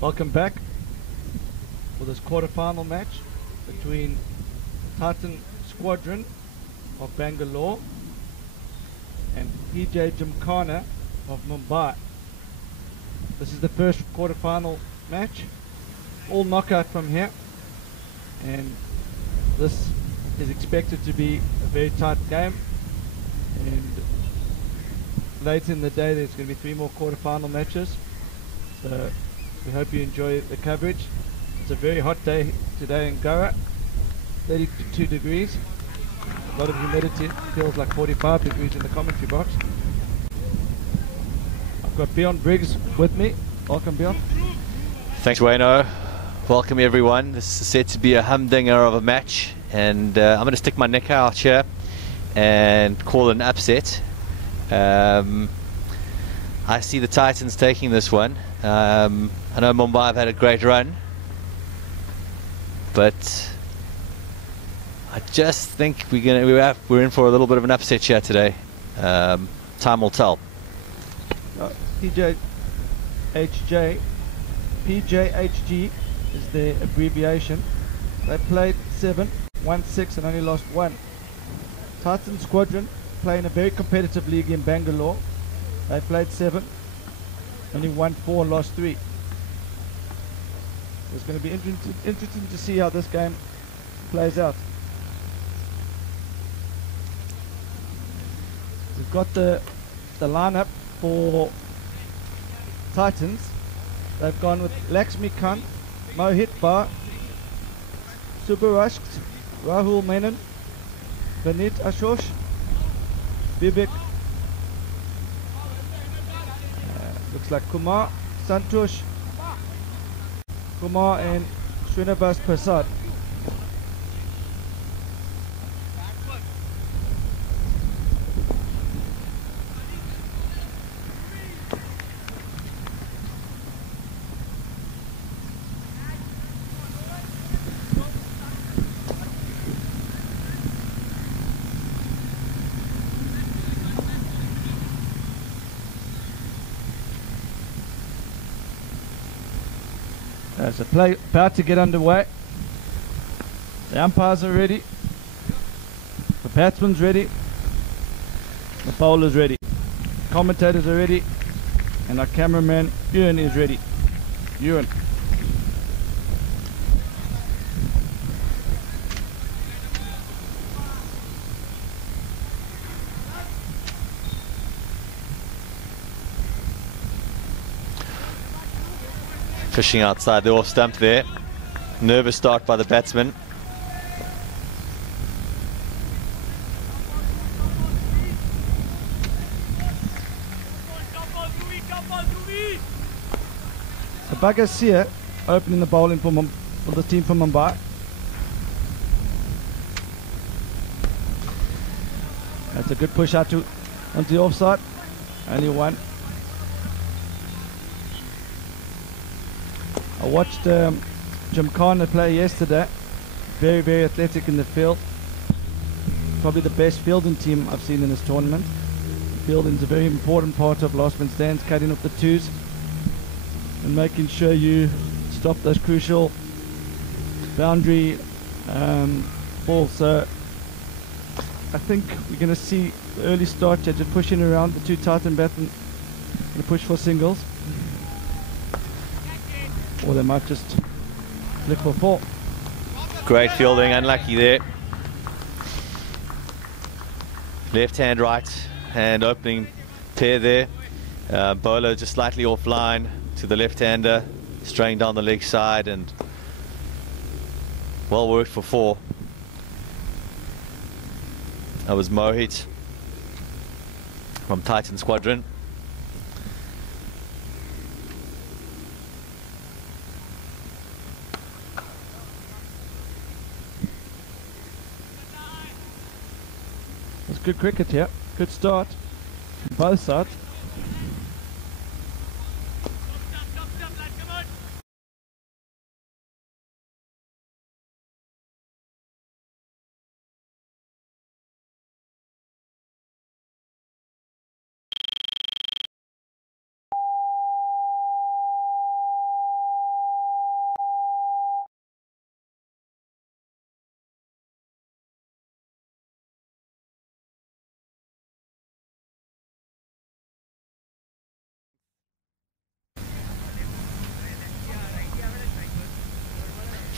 Welcome back for this quarterfinal match between Titan Squadron of Bangalore and PJHG of Mumbai. This is the first quarterfinal match, all knockout from here, and this is expected to be a very tight game, and later in the day there's going to be 3 more quarterfinal matches, so we hope you enjoy the coverage. It's a very hot day today in Goa, 32 degrees, a lot of humidity, feels like 45 degrees in the commentary box. I've got Bjorn Briggs with me. Welcome, Bjorn. Thanks, Wayno. Welcome everyone. This is set to be a humdinger of a match, and I'm going to stick my neck out here and call an upset. I see the Titans taking this one. I know Mumbai have had a great run, but I just think we're in for a little bit of an upset here today. Time will tell. PJHG is their abbreviation. They played 7, won 6 and only lost 1. Titan Squadron play in a very competitive league in Bangalore. They played 7, only won 4 and lost 3. It's going to be interesting to see how this game plays out. We've got the lineup for Titans. They've gone with Laxmikant, Mohit Bar, Subarashk, Rahul Menon, Vinit Ashosh, Vivek, looks like Kumar, Santosh, Kumar and Srinivas Prasad. So play about to get underway. The umpires are ready. The batsman's ready. The bowler's ready. Commentators are ready. And our cameraman Ewan is ready. Ewan. Fishing outside the off stump there. Nervous start by the batsman. So Bagasia opening the bowling for the team from Mumbai. That's a good push out onto the offside. Only 1. I watched Gymkhana play yesterday. Very, very athletic in the field. Probably the best fielding team I've seen in this tournament. Fielding is a very important part of last man stands, cutting up the twos and making sure you stop those crucial boundary balls. So I think we're going to see the early start here, just pushing around the 2 Titan batsmen. Going to push for singles. Or they might just look for 4. Great fielding, unlucky there. Left hand, right hand opening pair there. Bowler just slightly offline to the left-hander, straying down the leg side, and well worked for 4. That was Mohit from Titan Squadron. It's good cricket here. Good start from both sides.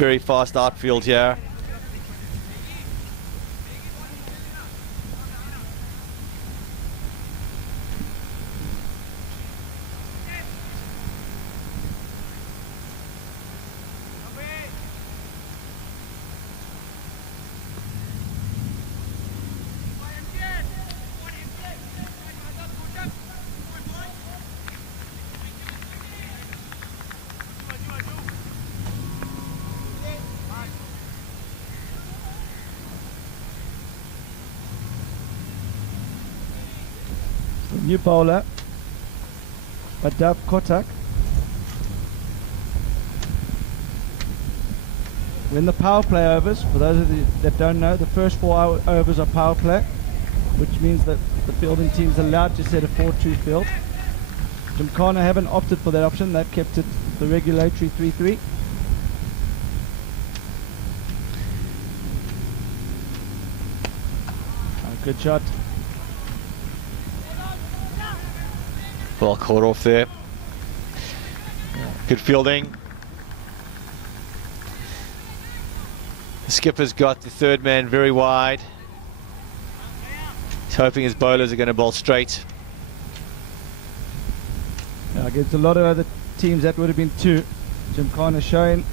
very fast outfield here. New bowler, Adab Kotak. When the power play overs, for those of you that don't know, the first 4 overs are power play, which means that the fielding team's allowed to set a 4-2 field. Gymkhana haven't opted for that option, they've kept it the regulatory 3-3. Good shot. Well caught off there. Good fielding. The skipper's got the third man very wide. He's hoping his bowlers are going to bowl straight. Against a lot of other teams that would have been 2. Gymkhana showing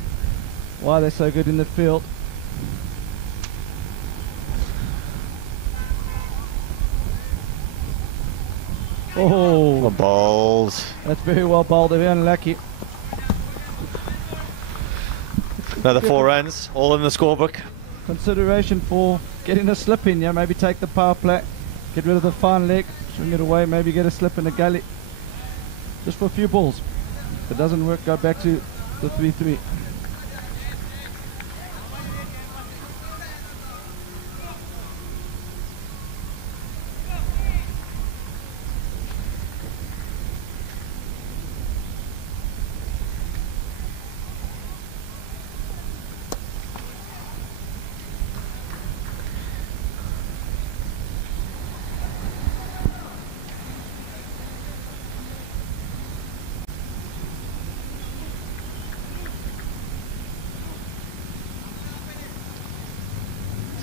why they're so good in the field. Oh, bowled. That's very well bowled. They're unlucky. Another 4 runs, all in the scorebook. Consideration for getting a slip in, yeah. Maybe take the power play, get rid of the fine leg, swing it away, maybe get a slip in the gully. Just for a few balls. If it doesn't work, go back to the 3-3.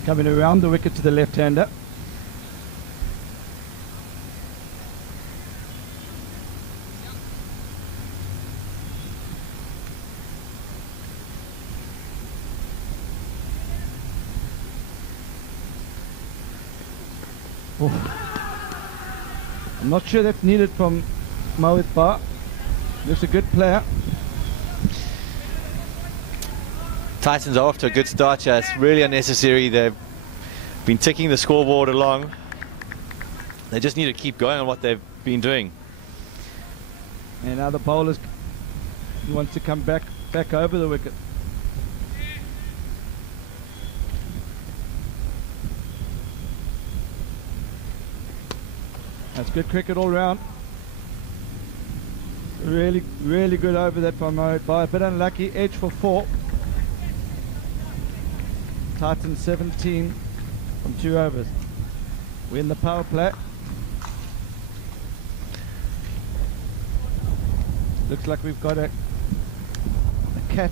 Coming around the wicket to the left-hander. I'm not sure that's needed from Mohit Bar. Looks a good player. Titans are off to a good start here. It's really unnecessary. They've been ticking the scoreboard along. They just need to keep going on what they've been doing. And now the bowlers want to come back over the wicket. That's good cricket all round. Really, really good over that from Mohit Bar. A bit unlucky. Edge for 4. Titans 17 from 2 overs. We're in the power play. Looks like we've got a cat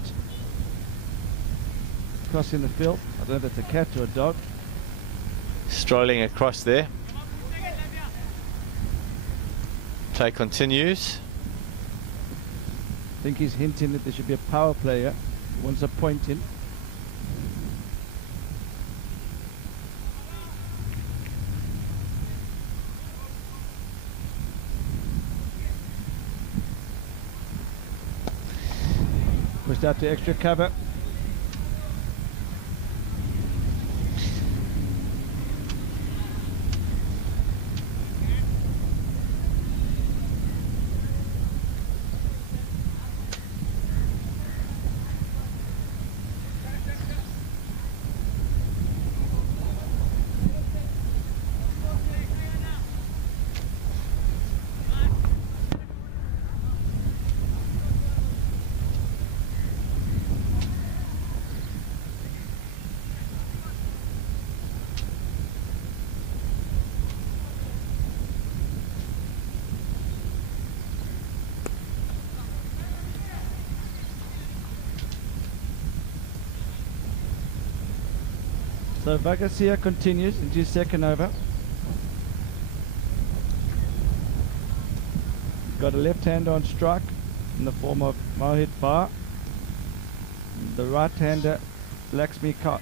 crossing the field. I don't know if it's a cat or a dog. Strolling across there. Play continues. I think he's hinting that there should be a power player. He wants a point in. Pushed out to extra cover. So Vagasia continues into his second over. Got a left-hander on strike in the form of Mohit Bar. The right-hander Lakshmi Kant.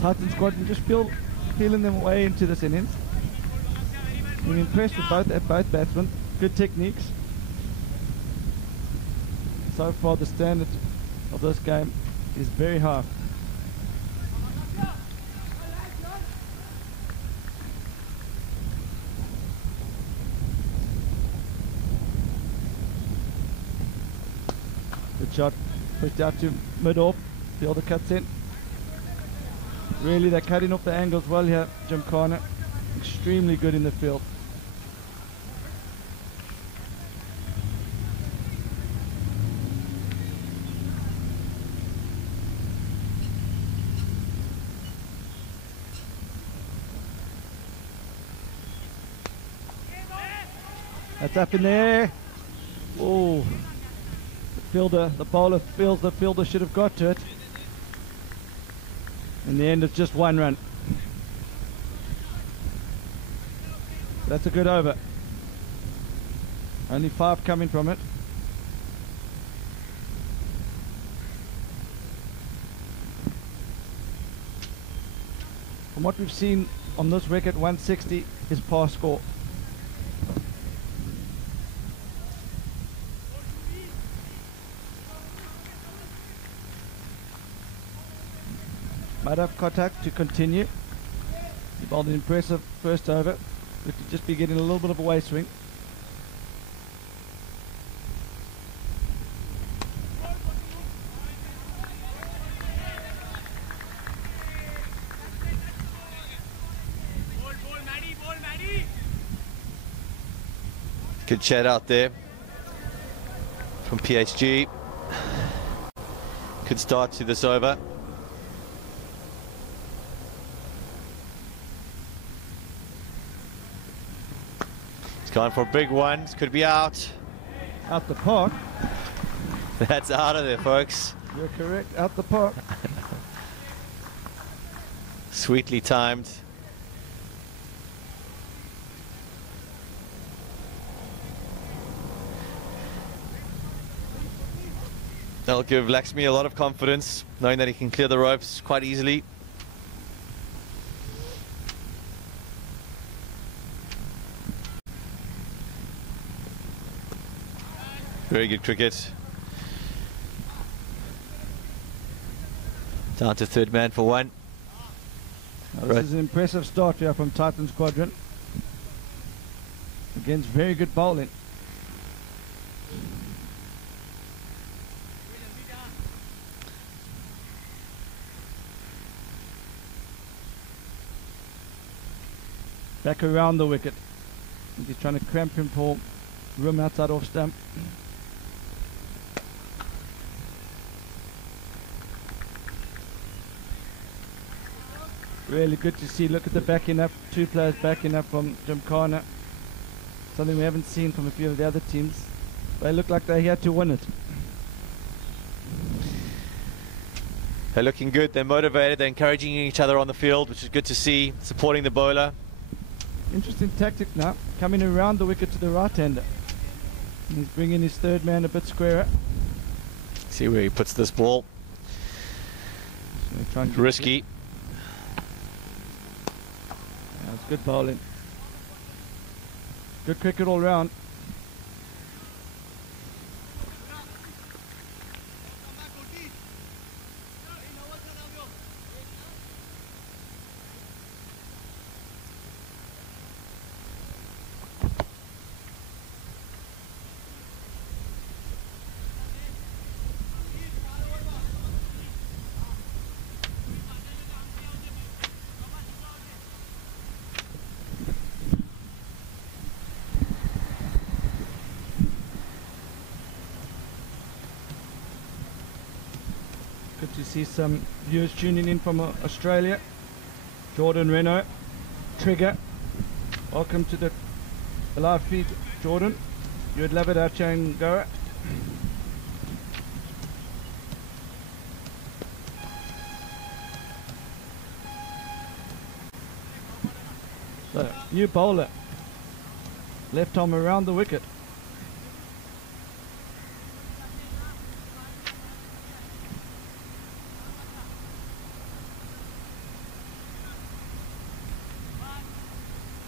Titan Squadron just peeling them away into this innings. I'm impressed with both batsmen. Good techniques. So far the standard of this game is very high. Good shot, pushed out to mid-off, fielder cuts in. Really, they're cutting off the angles well here, Gymkhana. Extremely good in the field. That's up in there. Oh, the bowler feels the fielder should have got to it. In the end, it's just one run. That's a good over. Only 5 coming from it. From what we've seen on this record, 160 is par score. Madhav Kotak to continue. He bowled an impressive first over. Looked to just be getting a little bit of a way swing. Good chat out there from PHG. Good start to this over. Going for big ones, could be out. Out the park. That's out of there, folks. You're correct, out the park. Sweetly timed. That'll give Lakshmi a lot of confidence, knowing that he can clear the ropes quite easily. Very good cricket. Down to third man for 1. Now this is an impressive start here from Titan Squadron. Against very good bowling. Back around the wicket. He's trying to cramp him for room outside off stump. Really good to see. Look at the backing up. 2 players backing up from Gymkhana. Something we haven't seen from a few of the other teams. They look like they're here to win it. They're looking good. They're motivated. They're encouraging each other on the field, which is good to see. Supporting the bowler. Interesting tactic now. Coming around the wicket to the right-hander. He's bringing his third man a bit squarer. See where he puts this ball. Risky. It's good bowling. Good cricket all round. Good to see some viewers tuning in from Australia. Jordan Renault, Trigger, Welcome to the live feed, Jordan. You would love it out here in Goa. So, new bowler. Left arm around the wicket.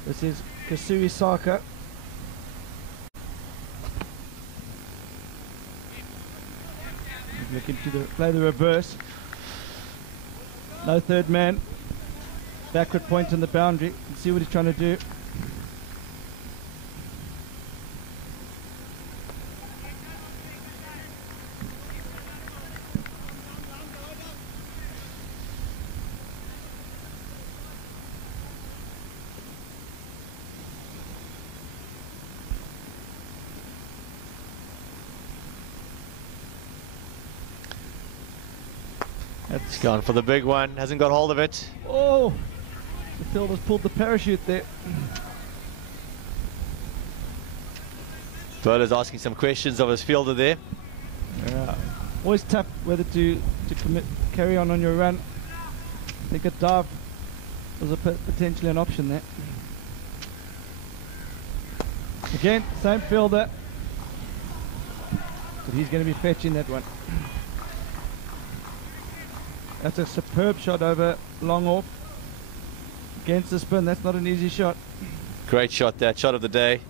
This is Kasui Saka. Looking to play the reverse. No third man. Backward point on the boundary. Let's see what he's trying to do. He's gone for the big one, hasn't got hold of it. Oh! The fielder's pulled the parachute there. Bowler's asking some questions of his fielder there. Yeah. Always tough whether to carry on your run. I think a dive was potentially an option there. Again, same fielder. But he's going to be fetching that one. That's a superb shot over long off. Against the spin, that's not an easy shot. Great shot, that shot of the day.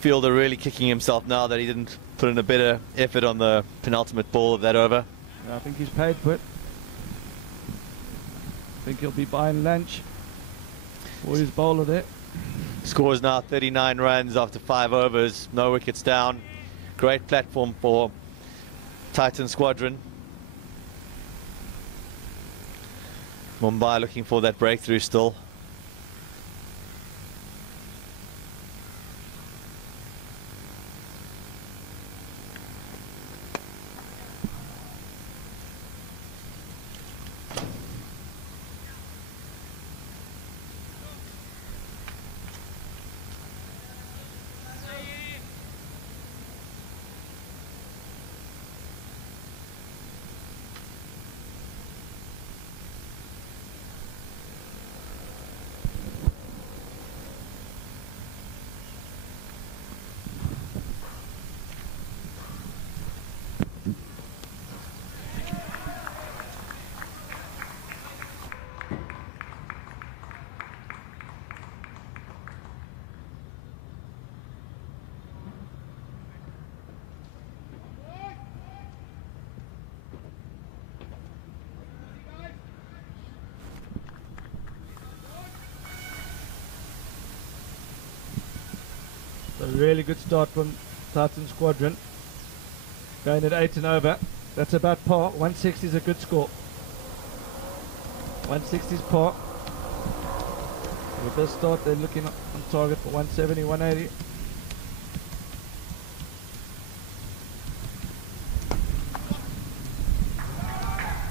Fielder really kicking himself now that he didn't put in a better effort on the penultimate ball of that over. I think he's paid for it. I think he'll be buying lunch for his bowler there. Scores now 39 runs after 5 overs, no wickets down. Great platform for Titan Squadron. Mumbai looking for that breakthrough still. A really good start from Titan Squadron. Going at 8 and over. That's about par. 160 is a good score. 160 is par. With this start, they're looking on target for 170, 180.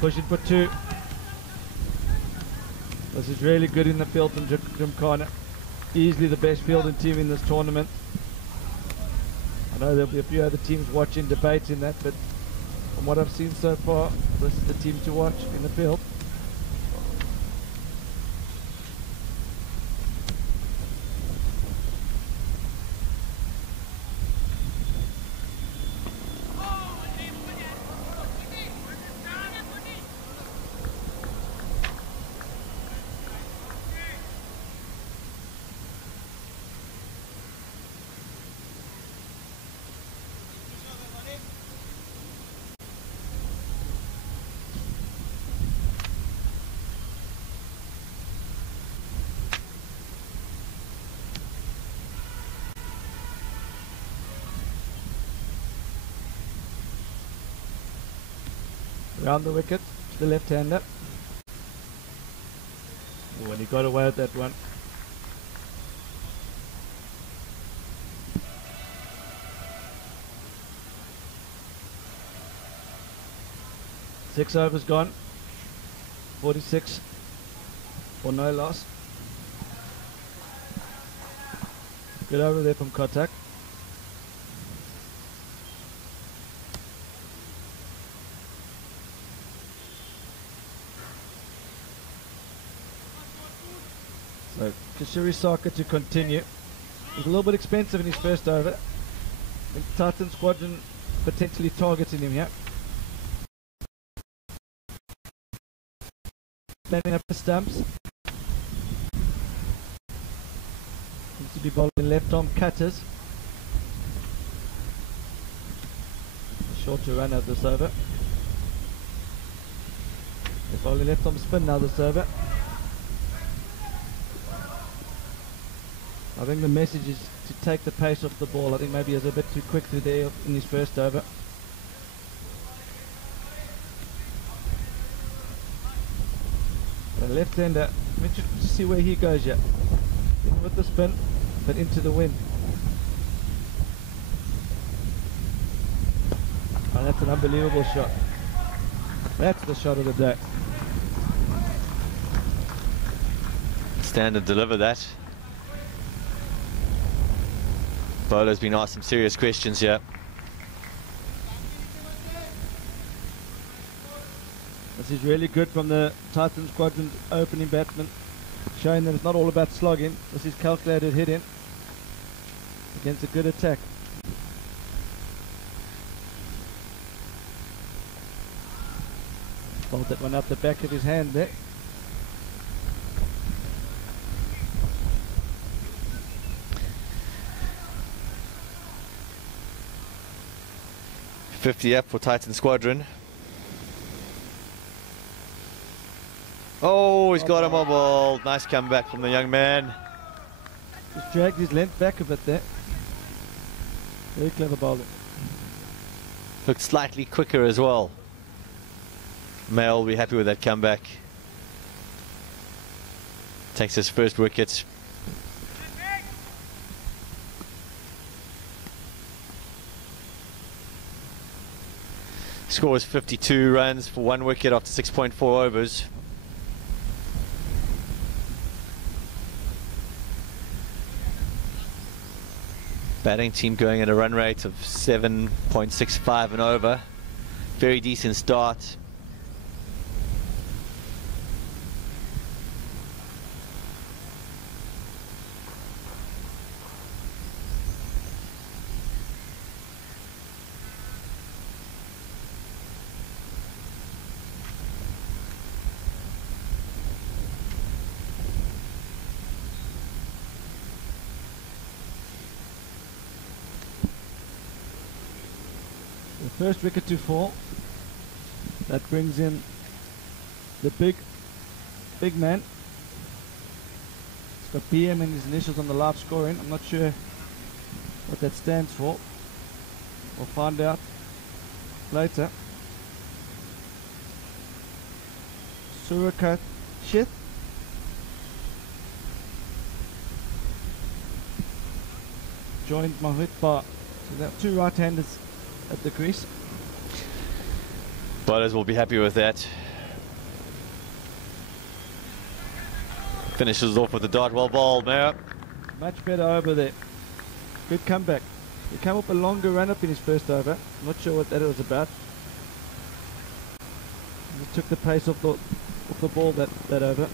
Pushing for 2. This is really good in the field from Gymkhana. Easily the best fielding team in this tournament. I know there'll be a few other teams watching, debating that, but from what I've seen so far, this is the team to watch in the field. Round the wicket to the left-hander. Oh, and he got away with that one. Six overs gone. 46 for no loss. Good over there from Kotak. So Kishiri Saka to continue. He's a little bit expensive in his first over. I think Titan Squadron potentially targeting him here. Standing up the stumps. Seems to be bowling left arm cutters. Short to run out this over. They're bowling left arm spin now this over. I think the message is to take the pace off the ball. I think maybe he was a bit too quick through there in his first over. The left-hander, I'm interested to see where he goes yet. Even with the spin, but into the wind. And that's an unbelievable shot. That's the shot of the day. Stand and deliver that. Bowler's been asked some serious questions here. This is really good from the Titan Squadron's opening batsman, showing that it's not all about slogging. This is calculated hitting against a good attack. Bowled that one up the back of his hand there. .50 up for Titan Squadron. Oh, he's got him on ball. Nice comeback from the young man. Just dragged his length back a bit there. Very clever bowling. Looked slightly quicker as well. Mail will be happy with that comeback. Takes his first wicket. Scores 52 runs for 1 wicket after 6.4 overs. Batting team going at a run rate of 7.65 and over. Very decent start. First wicket to fall. That brings in the big man. It's got BM in his initials on the live scoring. I'm not sure what that stands for. We'll find out later. Surakat Shith. Joined Mohit Bar. So there are 2 right-handers at the crease. Bowlers will be happy with that. Finishes off with the dart. Well bowled, Mara. Much better over there. Good comeback. He came up a longer run up in his first over. I'm not sure what that was about. He took the pace off the ball that over.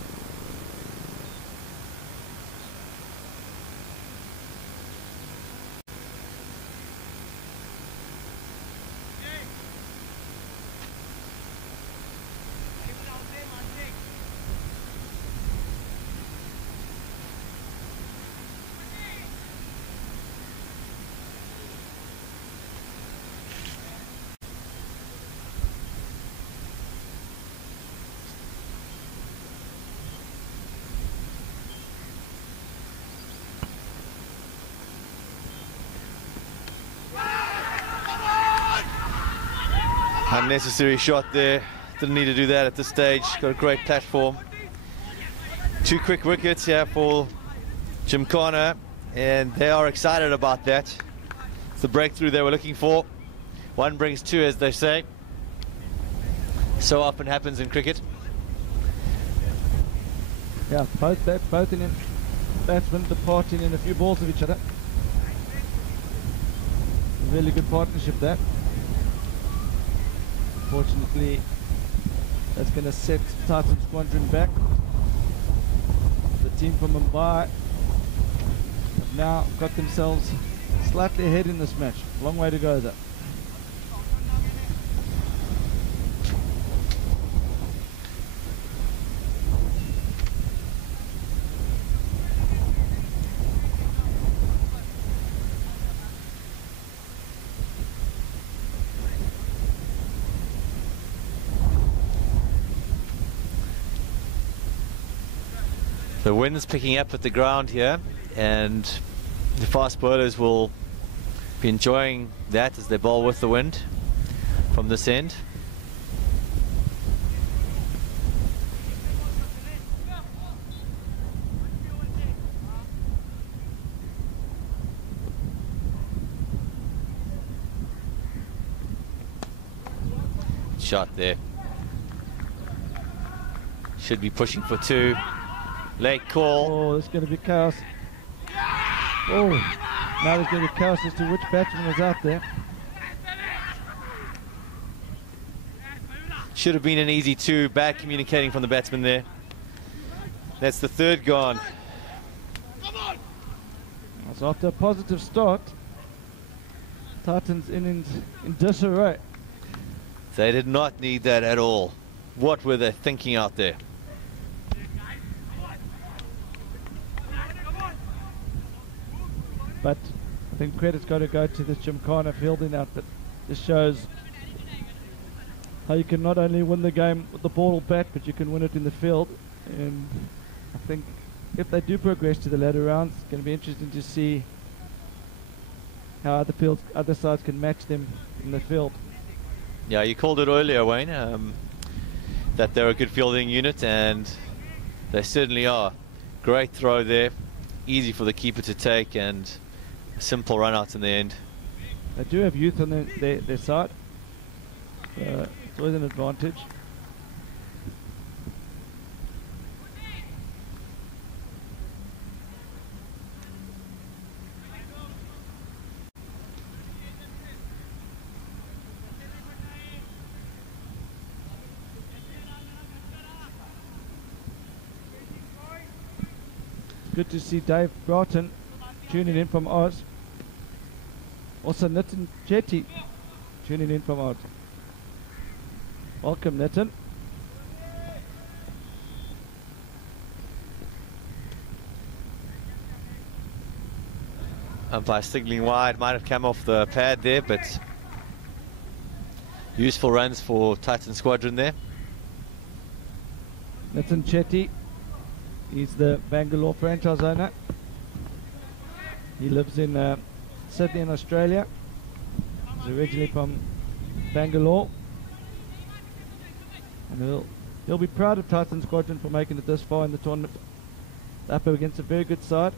Unnecessary shot there. Didn't need to do that at this stage. Got a great platform. 2 quick wickets here for Gymkhana, and they are excited about that. It's the breakthrough they were looking for. 1 brings 2, as they say. So often happens in cricket. Yeah, both Indian batsmen departing in a few balls of each other. Really good partnership there. Fortunately, that's going to set Titan Squadron back. The team from Mumbai have now got themselves slightly ahead in this match. Long way to go though. The wind's picking up at the ground here, and the fast bowlers will be enjoying that as they bowl with the wind from this end. Shot there. Should be pushing for 2. Late call. Oh, there's going to be chaos. Oh, now there's going to be chaos as to which batsman was out there. Should have been an easy 2. Bad communicating from the batsman there. That's the 3rd gone. So after a positive start, Titans in disarray. They did not need that at all. What were they thinking out there? But I think credit's got to go to the Gymkhana fielding outfit. This shows how you can not only win the game with the ball or bat, but you can win it in the field. And I think if they do progress to the latter rounds, it's going to be interesting to see how other sides can match them in the field. Yeah, you called it earlier, Wayne, that they're a good fielding unit, and they certainly are. Great throw there, easy for the keeper to take, and a simple run out in the end. They do have youth on their side, so it's always an advantage. Good to see Dave Broughton tuning in from Oz. Also Nitin Chetty tuning in from Oz. Welcome, Nitin. Umpire signaling wide, might have come off the pad there, but useful runs for Titan Squadron there. Nitin Chetty. He's the Bangalore franchise owner. He lives in Sydney in Australia. He's originally from Bangalore. And he'll be proud of Titan Squadron for making it this far in the tournament. Up against a very good side.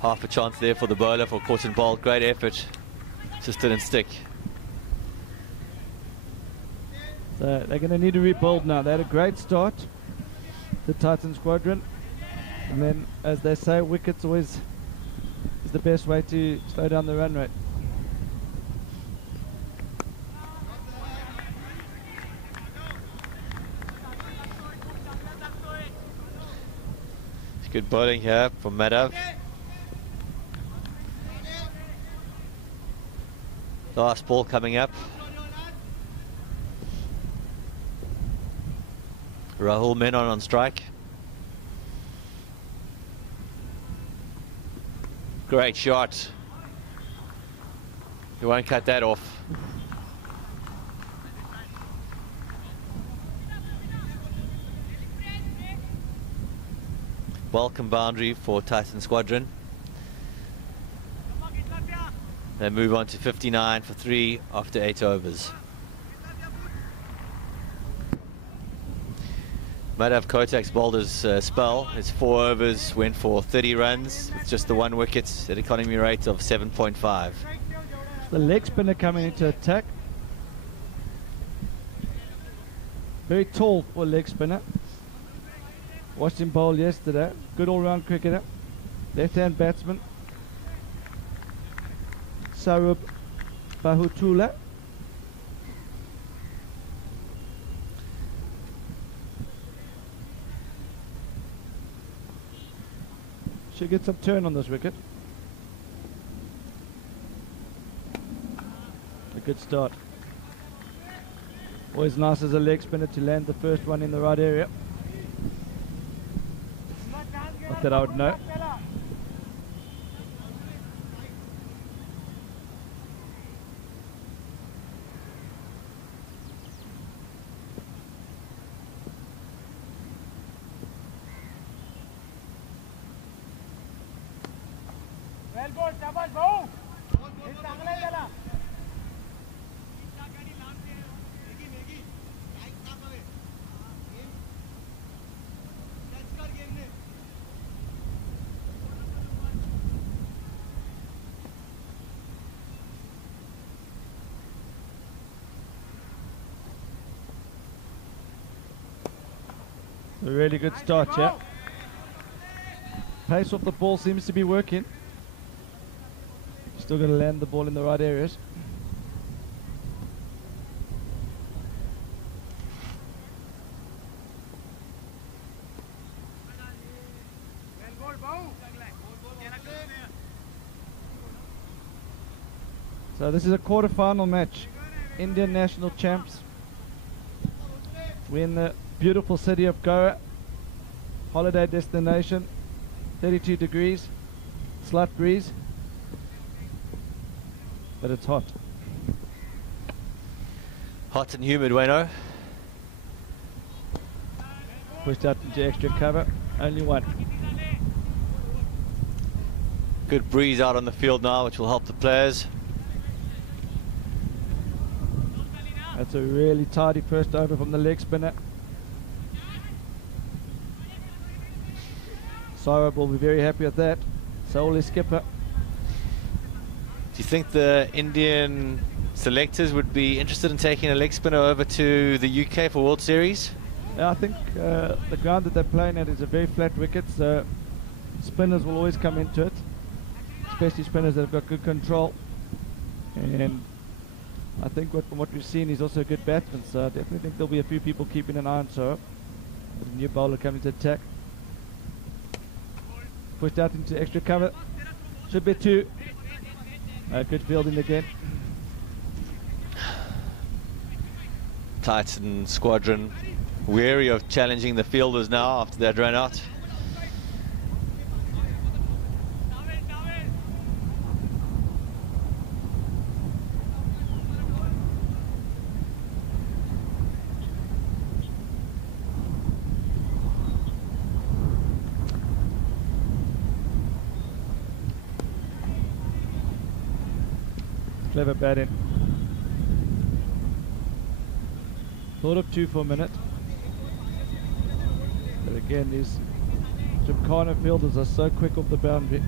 Half a chance there for the bowler for caught and bowled. Great effort. Just didn't stick. So they're going to need to rebuild now. They had a great start, the Titan Squadron. And then, as they say, wickets always is the best way to slow down the run rate. It's good bowling here from Madhav. Last ball coming up. Rahul Menon on strike. Great shot. You won't cut that off. Welcome boundary for Titan Squadron. They move on to 59 for 3 after 8 overs. Madhav Kotak's bowled his spell. His 4 overs went for 30 runs with just the 1 wicket at economy rate of 7.5. The leg spinner coming into attack. Very tall for a leg spinner. Watched him bowl yesterday. Good all-round cricketer. Left-hand batsman. Saurabh Bahutula. Should get some turn on this wicket. A good start. Always nice as a leg spinner to land the first one in the right area. Not that I would know. A really good start, yeah. Pace off the ball seems to be working. Still got to land the ball in the right areas. So this is a quarter-final match. Indian national champs. We're in the beautiful city of Goa, holiday destination, 32 degrees, slight breeze, but it's hot. Hot and humid, Wayno. Pushed out into extra cover, only one. Good breeze out on the field now, which will help the players. That's a really tidy first over from the leg spinner. Saurabh will be very happy with that. Solely skipper. Do you think the Indian selectors would be interested in taking a leg spinner over to the UK for World Series? Yeah, I think the ground that they're playing at is a very flat wicket, so spinners will always come into it, especially spinners that have got good control. And I think from what we've seen, he's also a good batsman, so I definitely think there'll be a few people keeping an eye on Saurabh. With a new bowler coming to attack. Pushed out into extra cover. Should be two. Good fielding again. Titan Squadron wary of challenging the fielders now after they'd run out. Clever batting. Thought of two for a minute. But again, these Gymkhana fielders are so quick off the boundary.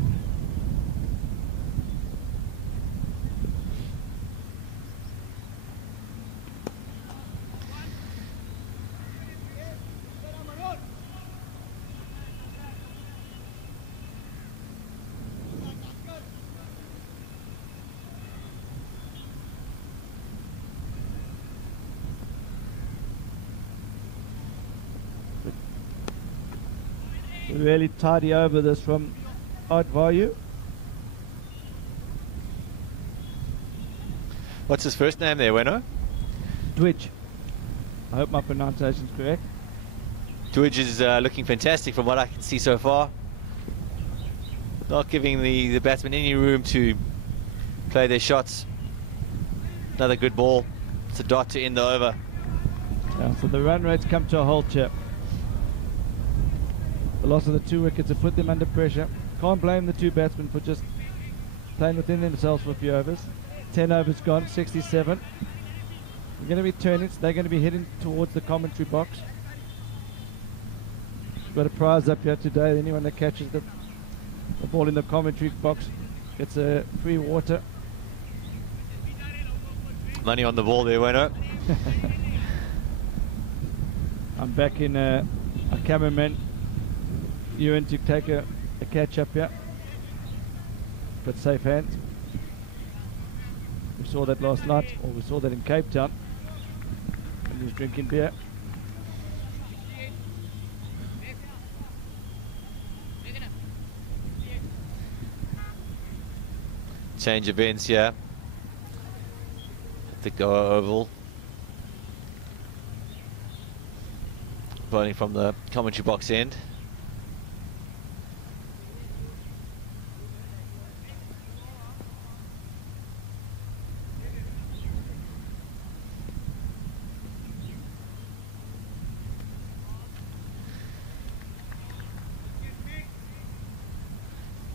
Really tidy over this from Advayu. What's his first name there, Weno? Dwidge. I hope my pronunciation's correct. Dwidge is looking fantastic from what I can see so far. Not giving the batsmen any room to play their shots. Another good ball. It's a dot to end the over. Yeah, so the run rates come to a halt here. The loss of the two wickets have put them under pressure. Can't blame the two batsmen for just playing within themselves for a few overs. 10 overs gone, 67. We're going to be turning, so they're going to be heading towards the commentary box. We've got a prize up here today. Anyone that catches the ball in the commentary box gets a free water. Money on the ball there, Weno. I'm back in a cameraman Ewan to take a catch up here, but safe hands. We saw that last night, or we saw that in Cape Town when he was drinking beer. Change of ends here at the Goa Oval. Bowling from the commentary box end.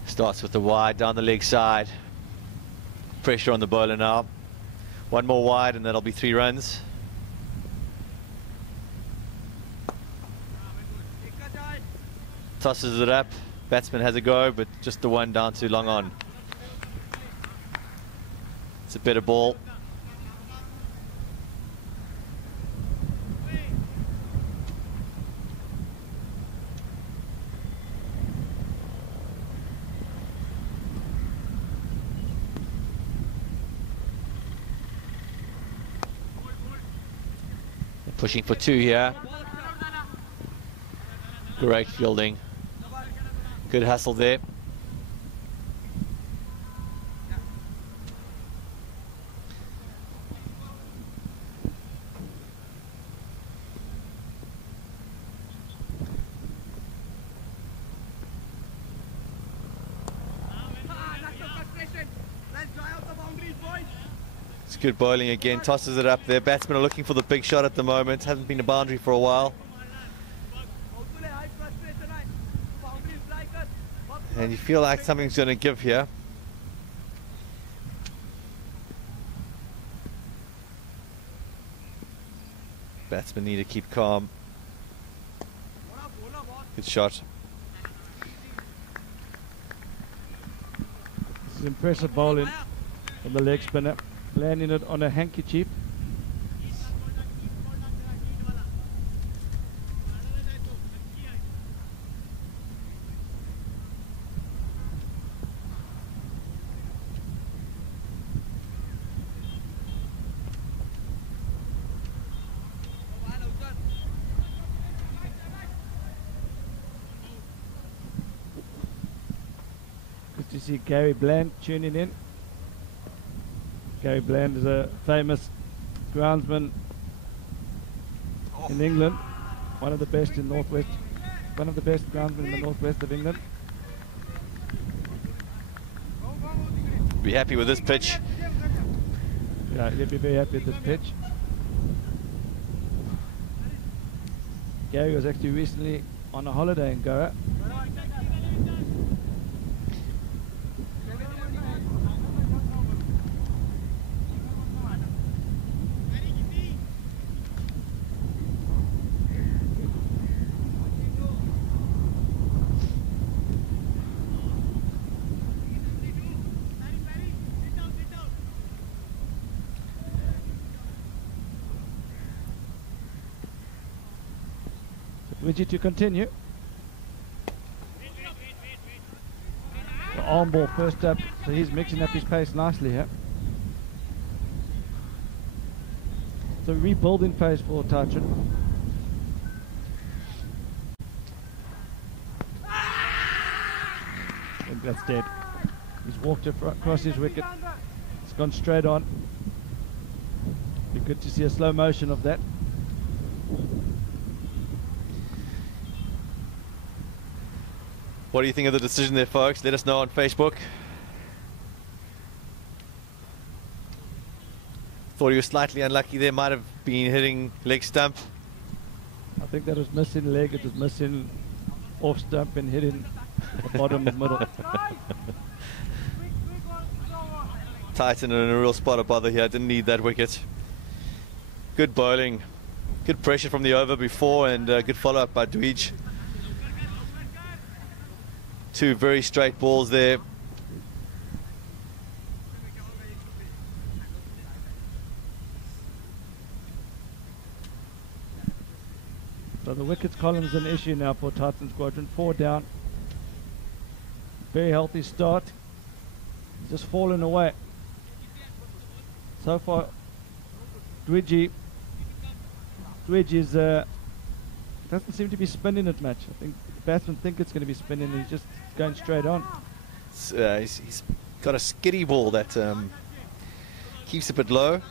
Starts with the wide down the leg side. Pressure on the bowler now. One more wide and that'll be 3 runs. Tosses it up. Batsman has a go, but just the one down too long on. It's a better ball. Pushing for 2 here. Great fielding. Good hustle there. It's good bowling again, tosses it up there. Batsmen are looking for the big shot at the moment. Hasn't been a boundary for a while. And you feel like something's going to give here. Batsmen need to keep calm. Good shot. This is impressive bowling from the leg spinner, landing it on a handkerchief. Good to see Gary Bland tuning in. Gary Bland is a famous groundsman in England, one of the best in northwest, one of the best groundsmen in the northwest of England. Be happy with this pitch. Yeah, he'll be very happy with this pitch. Gary was actually recently on a holiday in Goa. Widgie to continue. The arm ball first up, so he's mixing up his pace nicely here. So rebuilding phase for Tachin. I think that's dead. He's walked across his wicket. It's gone straight on. Be good to see a slow motion of that. What do you think of the decision there, folks? Let us know on Facebook. Thought he was slightly unlucky there, might have been hitting leg stump. I think that was missing leg, it was missing off stump and hitting the bottom of middle. Titan in a real spot of bother here, didn't need that wicket. Good bowling, good pressure from the over before, and good follow-up by Dweej. 2 very straight balls there. So the wickets column is an issue now for Titan Squadron. 4 down. Very healthy start. Just fallen away. So far, Dwidgy is doesn't seem to be spinning it much. I think the batsmen think it's going to be spinning, and he's just going straight on. He's got a skiddy ball that keeps it a bit low,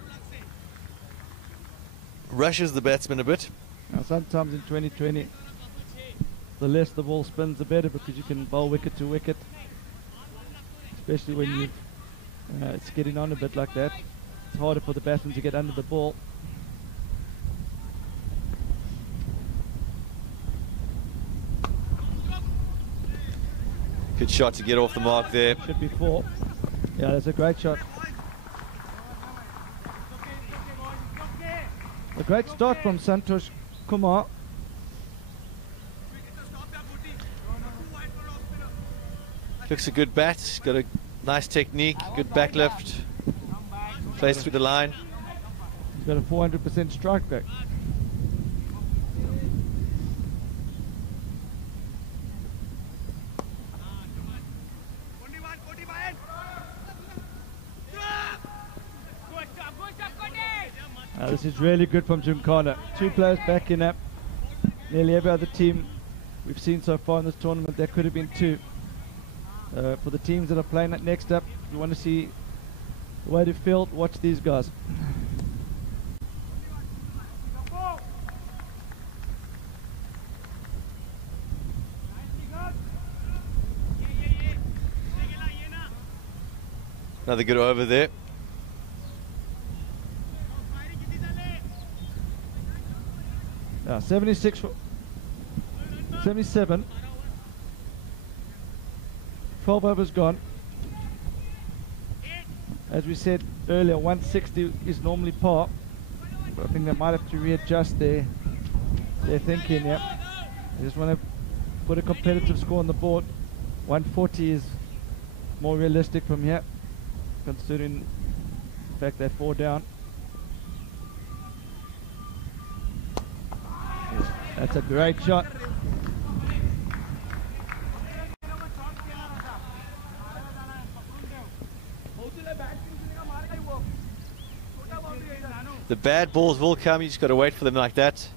rushes the batsman a bit. Now sometimes in 2020, the less the ball spins, the better, because you can bowl wicket to wicket, especially when it's getting on a bit like that. It's harder for the batsman to get under the ball. Good shot to get off the mark there. Should be 4. Yeah, that's a great shot. A great start from Santosh Kumar. Looks a good bat. He's got a nice technique, good backlift. Plays through the line. He's got a 400% strike back. This is really good from Gymkhana. 2 players back in nearly every other team we've seen so far in this tournament. There could have been 2. For the teams that are playing next up, if you want to see the way to field, watch these guys. Another good over there. 76 for 77. 12 overs gone. As we said earlier, 160 is normally par. But I think they might have to readjust their thinking. Yeah, they just want to put a competitive score on the board. 140 is more realistic from here, considering the fact they're 4 down. That's a great shot. The bad balls will come, you just got to wait for them like that.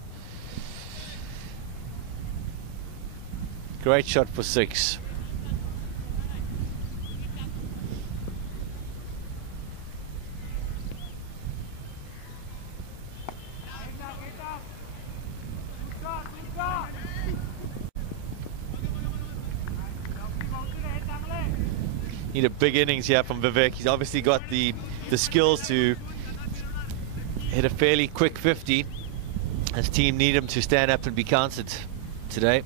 Great shot for 6. Need a big innings here from Vivek. He's obviously got the skills to hit a fairly quick 50. His team need him to stand up and be counted today.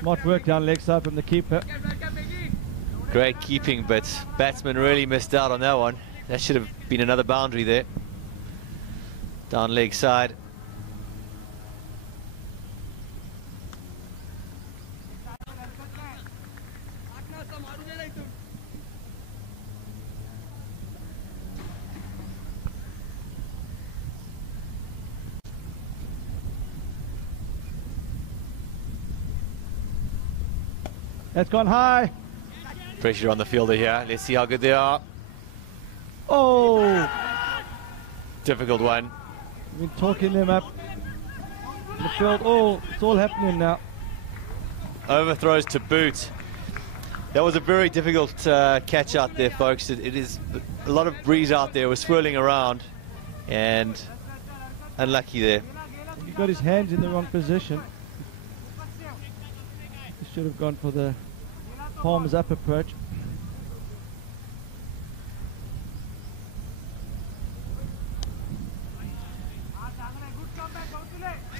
Smart work down leg side from the keeper. Great keeping, but batsman really missed out on that one. That should have been another boundary there. Down leg side. That's gone high. Pressure on the fielder here. Let's see how good they are. Oh! Difficult one. We've been talking them up in the field. Oh, it's all happening now. Overthrows to boot. That was a very difficult catch out there, folks. It is a lot of breeze out there. We're swirling around and unlucky there. He got his hands in the wrong position. He should have gone for the palms up approach.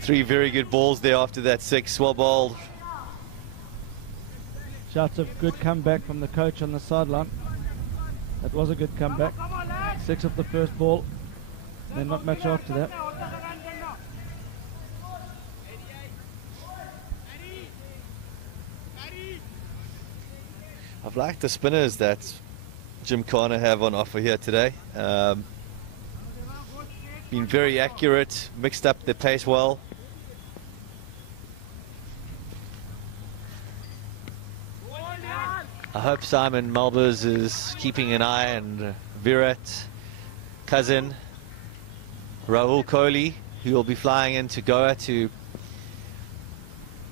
3 very good balls there after that 6. Well bowled. Shouts of good comeback from the coach on the sideline. That was a good comeback. 6 of the first ball, and not much after that. I've liked the spinners that Gymkhana have on offer here today. Been very accurate, mixed up their pace well. I hope Simon Malbers is keeping an eye, and Virat, cousin, Rahul Kohli, who will be flying into Goa to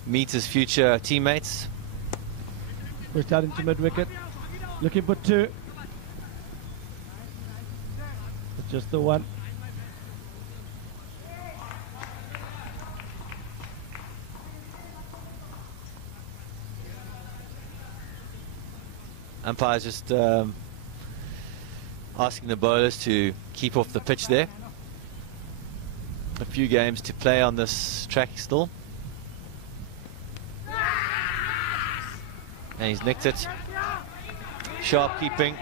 meet his future teammates. Pushed out into mid-wicket, looking for two. It's just the one. Umpire's just asking the bowlers to keep off the pitch there. A few games to play on this track still. And he's nicked it. Sharp keeping.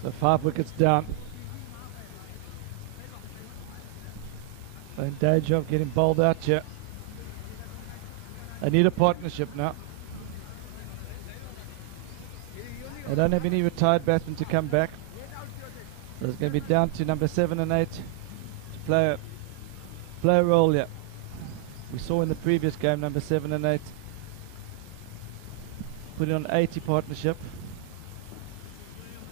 So 5 wickets down. In danger of getting bowled out here. They need a partnership now. They don't have any retired batsmen to come back. So it's going to be down to number 7 and 8 to play a role here. We saw in the previous game number 7 and 8 put it on 80 partnership.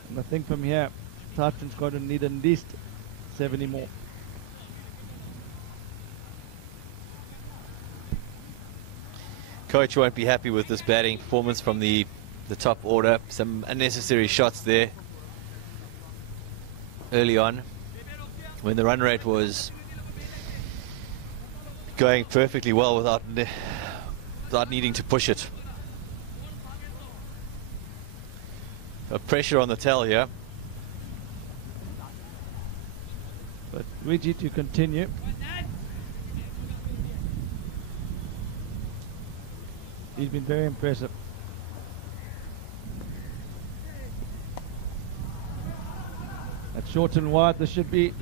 And I think from here, Titan Squadron need at least 70 more. Coach won't be happy with this batting performance from the top order. Some unnecessary shots there early on when the run rate was going perfectly well without needing to push it. Pressure on the tail here. But Luigi to continue. He's been very impressive. That's short and wide. This should be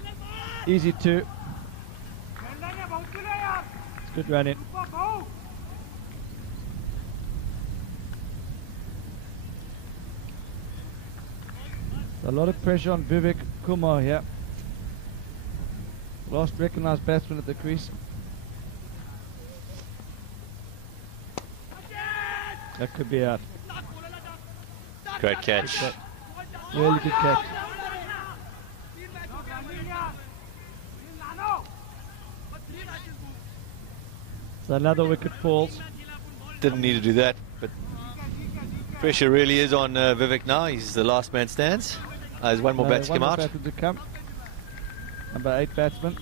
easy too. It's good running. A lot of pressure on Vivek Kumar here. Last recognised batsman at the crease. That could be out. Great catch. Really good catch. So another wicket falls. Didn't need to do that, but pressure really is on Vivek now. He's the last man stands. There's one more bat to come out. Batsman to come. Number 8 batsman.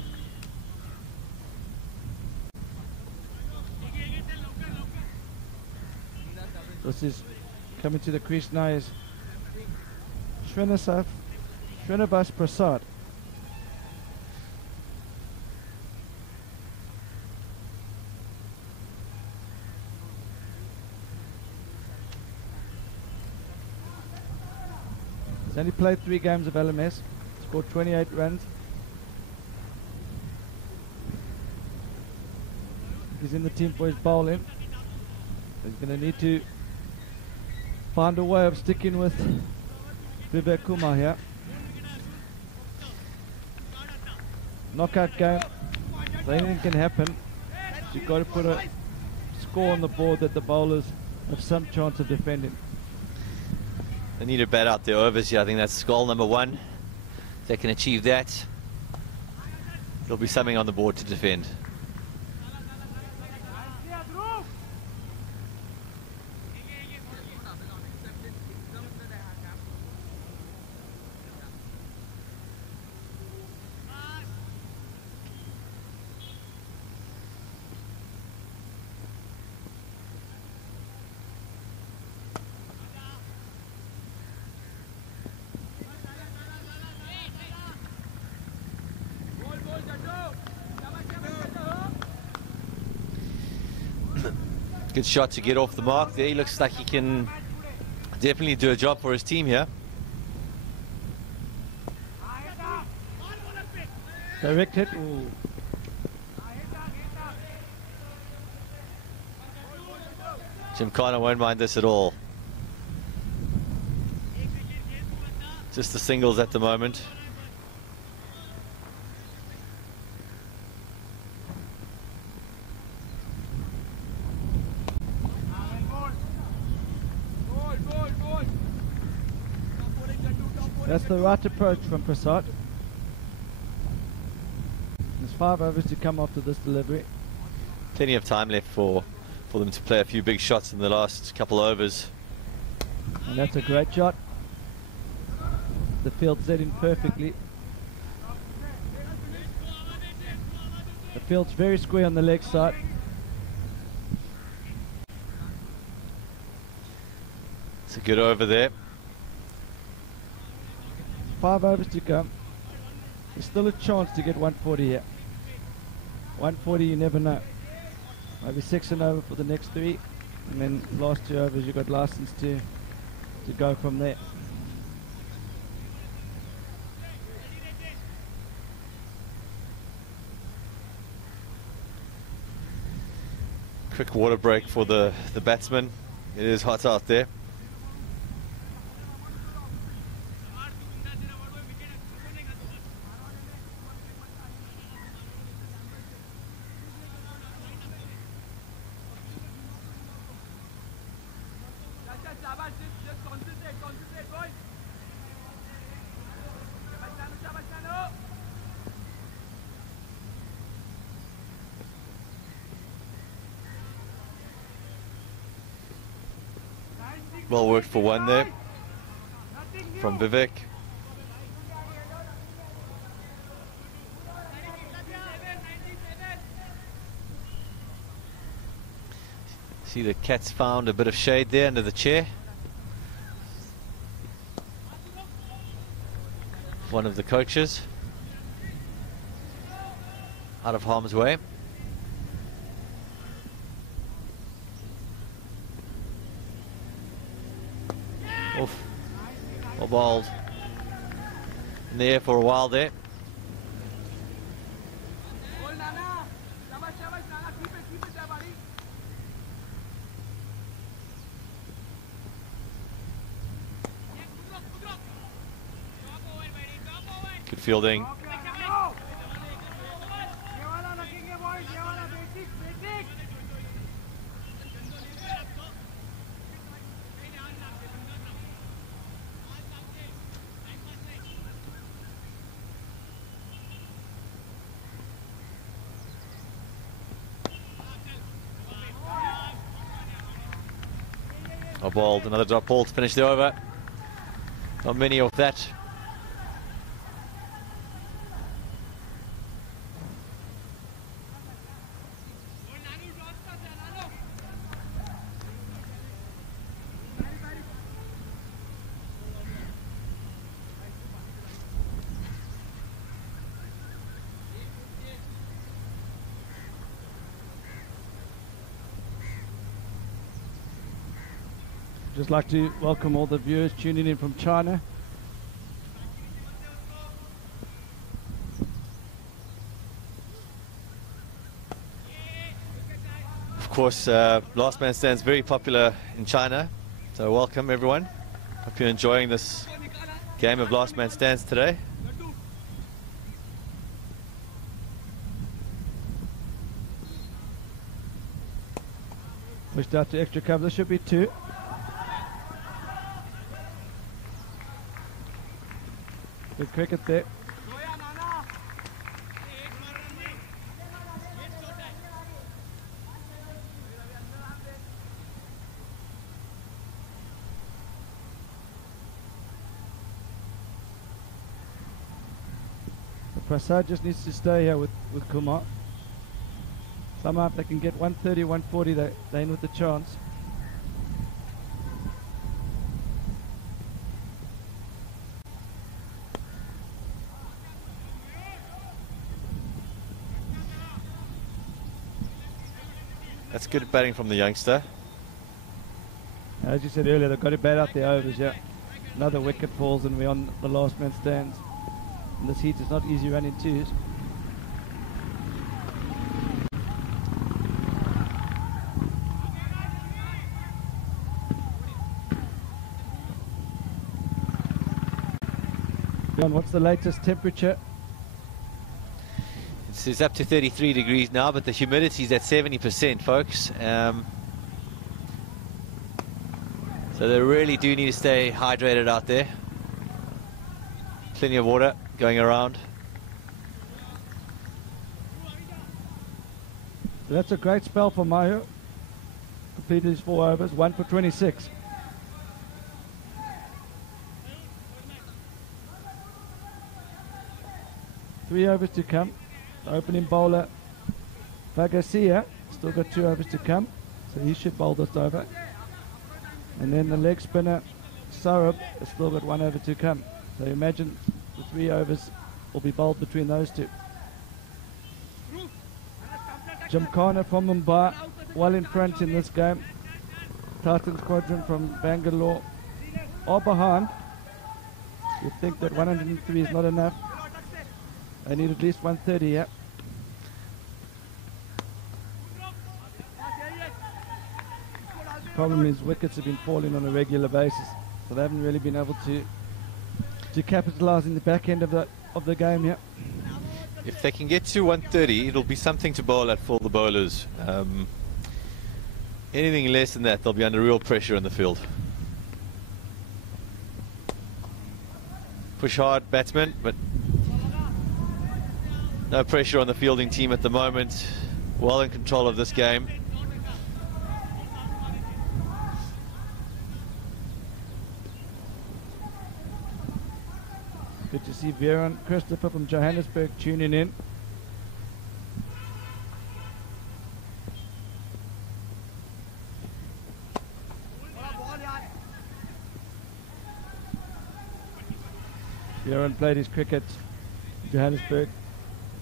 This is coming to the crease now is Srinivas Prasad. He's only played 3 games of LMS, scored 28 runs. He's in the team for his bowling. He's going to need to find a way of sticking with Vivek Kumar here. Knockout game, so anything can happen. You've got to put a score on the board that the bowlers have some chance of defending. They need to bat out their overs here. I think that's goal number 1. They can achieve that. there'll be something on the board to defend. Good shot to get off the mark there. He looks like he can definitely do a job for his team here. Direct hit. Ooh. Gymkhana won't mind this at all. Just the singles at the moment. That's the right approach from Prasad. There's 5 overs to come after this delivery. Plenty of time left for them to play a few big shots in the last couple overs. And that's a great shot. The field set in perfectly. The field's very square on the leg side. It's a good over there. 5 overs to come. There's still a chance to get 140 here. 140, you never know. Maybe 6 and over for the next 3, and then last 2 overs you got license to go from there. Quick water break for the batsman. It is hot out there. Well worked for 1 there from Vivek. See the cat's found a bit of shade there under the chair. One of the coaches out of harm's way. Oof. Well bowled in the air for a while there. Good fielding. Oh, bowled, another drop ball to finish the over. Not many of that. Just like to welcome all the viewers tuning in from China. Of course, Last Man Stands very popular in China, so welcome everyone. Hope you're enjoying this game of Last Man Stands today. Pushed out to extra cover. There should be 2. Good cricket there. Prasad just needs to stay here with Kumar. Somehow if they can get 130, 140, they're in with a chance. That's good batting from the youngster. As you said earlier, they've got to bat out the overs, yeah. Another wicket falls and we're on the last man stands. And this heat is not easy running twos. John, what's the latest temperature? It's up to 33 degrees now, but the humidity is at 70%, folks. So they really do need to stay hydrated out there. Plenty of water going around. So that's a great spell for Mayu. Completed his 4 overs, 1 for 26. Three overs to come. The opening bowler, Fagasia, still got 2 overs to come, so he should bowl this over. And then the leg spinner, Saurabh, has still got 1 over to come. So imagine the 3 overs will be bowled between those two. Gymkhana from Mumbai, well in front in this game. Titan Squadron from Bangalore are behind. You'd think that 103 is not enough. They need at least 130, yeah. The problem is wickets have been falling on a regular basis, so they haven't really been able to capitalise in the back end of the game, yeah. If they can get to 130, it'll be something to bowl at for the bowlers. Anything less than that, they'll be under real pressure in the field. Push hard, batsmen, but no pressure on the fielding team at the moment. Well in control of this game. Good to see Viren Christopher from Johannesburg tuning in. Viren played his cricket in Johannesburg.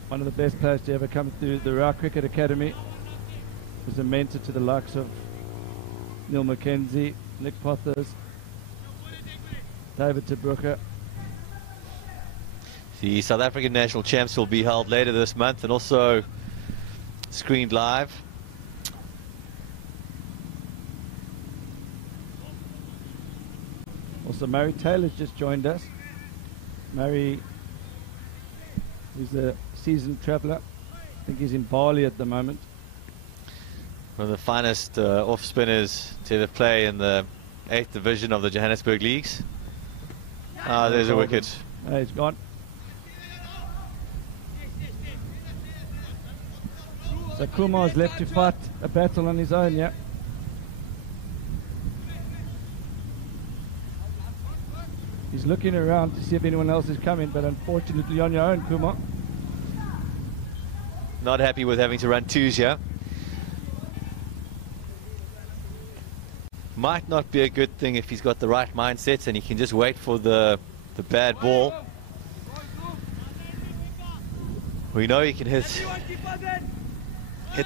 One of the best players to ever come through the Rao Cricket Academy. Was a mentor to the likes of Neil McKenzie, Nick Pothers, David Tebruka. The South African National Champs will be held later this month and also screened live. Also, Murray Taylor's just joined us. Murray is a seasoned traveller. I think he's in Bali at the moment. One of the finest off spinners to ever play in the 8th division of the Johannesburg leagues. Ah, there's a wicket. He's gone. So Kumar's left to fight a battle on his own, yeah. He's looking around to see if anyone else is coming, but unfortunately on your own, Kumar. Not happy with having to run twos here. Might not be a good thing if he's got the right mindset and he can just wait for the bad ball. We know he can hit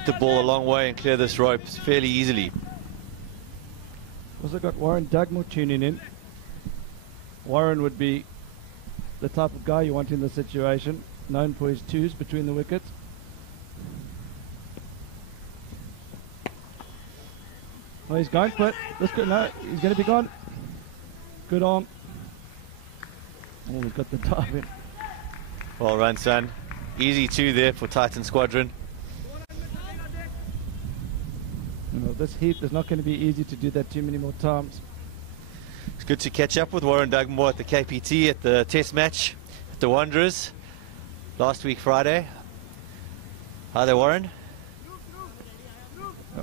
the ball a long way and clear this rope fairly easily. Also got Warren Dugmore tuning in. Warren would be the type of guy you want in the situation, known for his twos between the wickets. Oh, he's going for it. No, he's going to be gone. Good arm. Oh, we've got the dive in. Well run, son. Easy two there for Titan Squadron. Well, this heat is not going to be easy to do that too many more times. It's good to catch up with Warren Dugmore at the KPT at the test match at the Wanderers last week Friday. Hi there, Warren.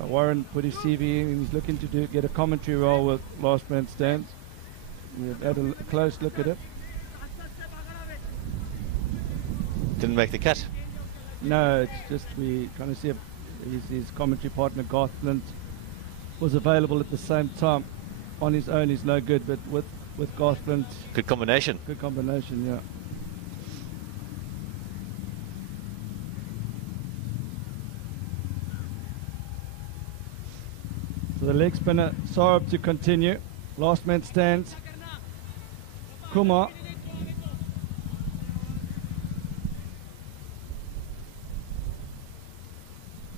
Warren put his CV in. He's looking to get a commentary role with Last Man Stands. We've had a close look at it. Didn't didn't make the cut. No, it's just we trying to see if his commentary partner Garth Flint was available at the same time. On his own, he's no good, but with Garth Flint, Good combination. good combination, yeah. So the leg spinner, Saurabh to continue. Last man stands. Kumar.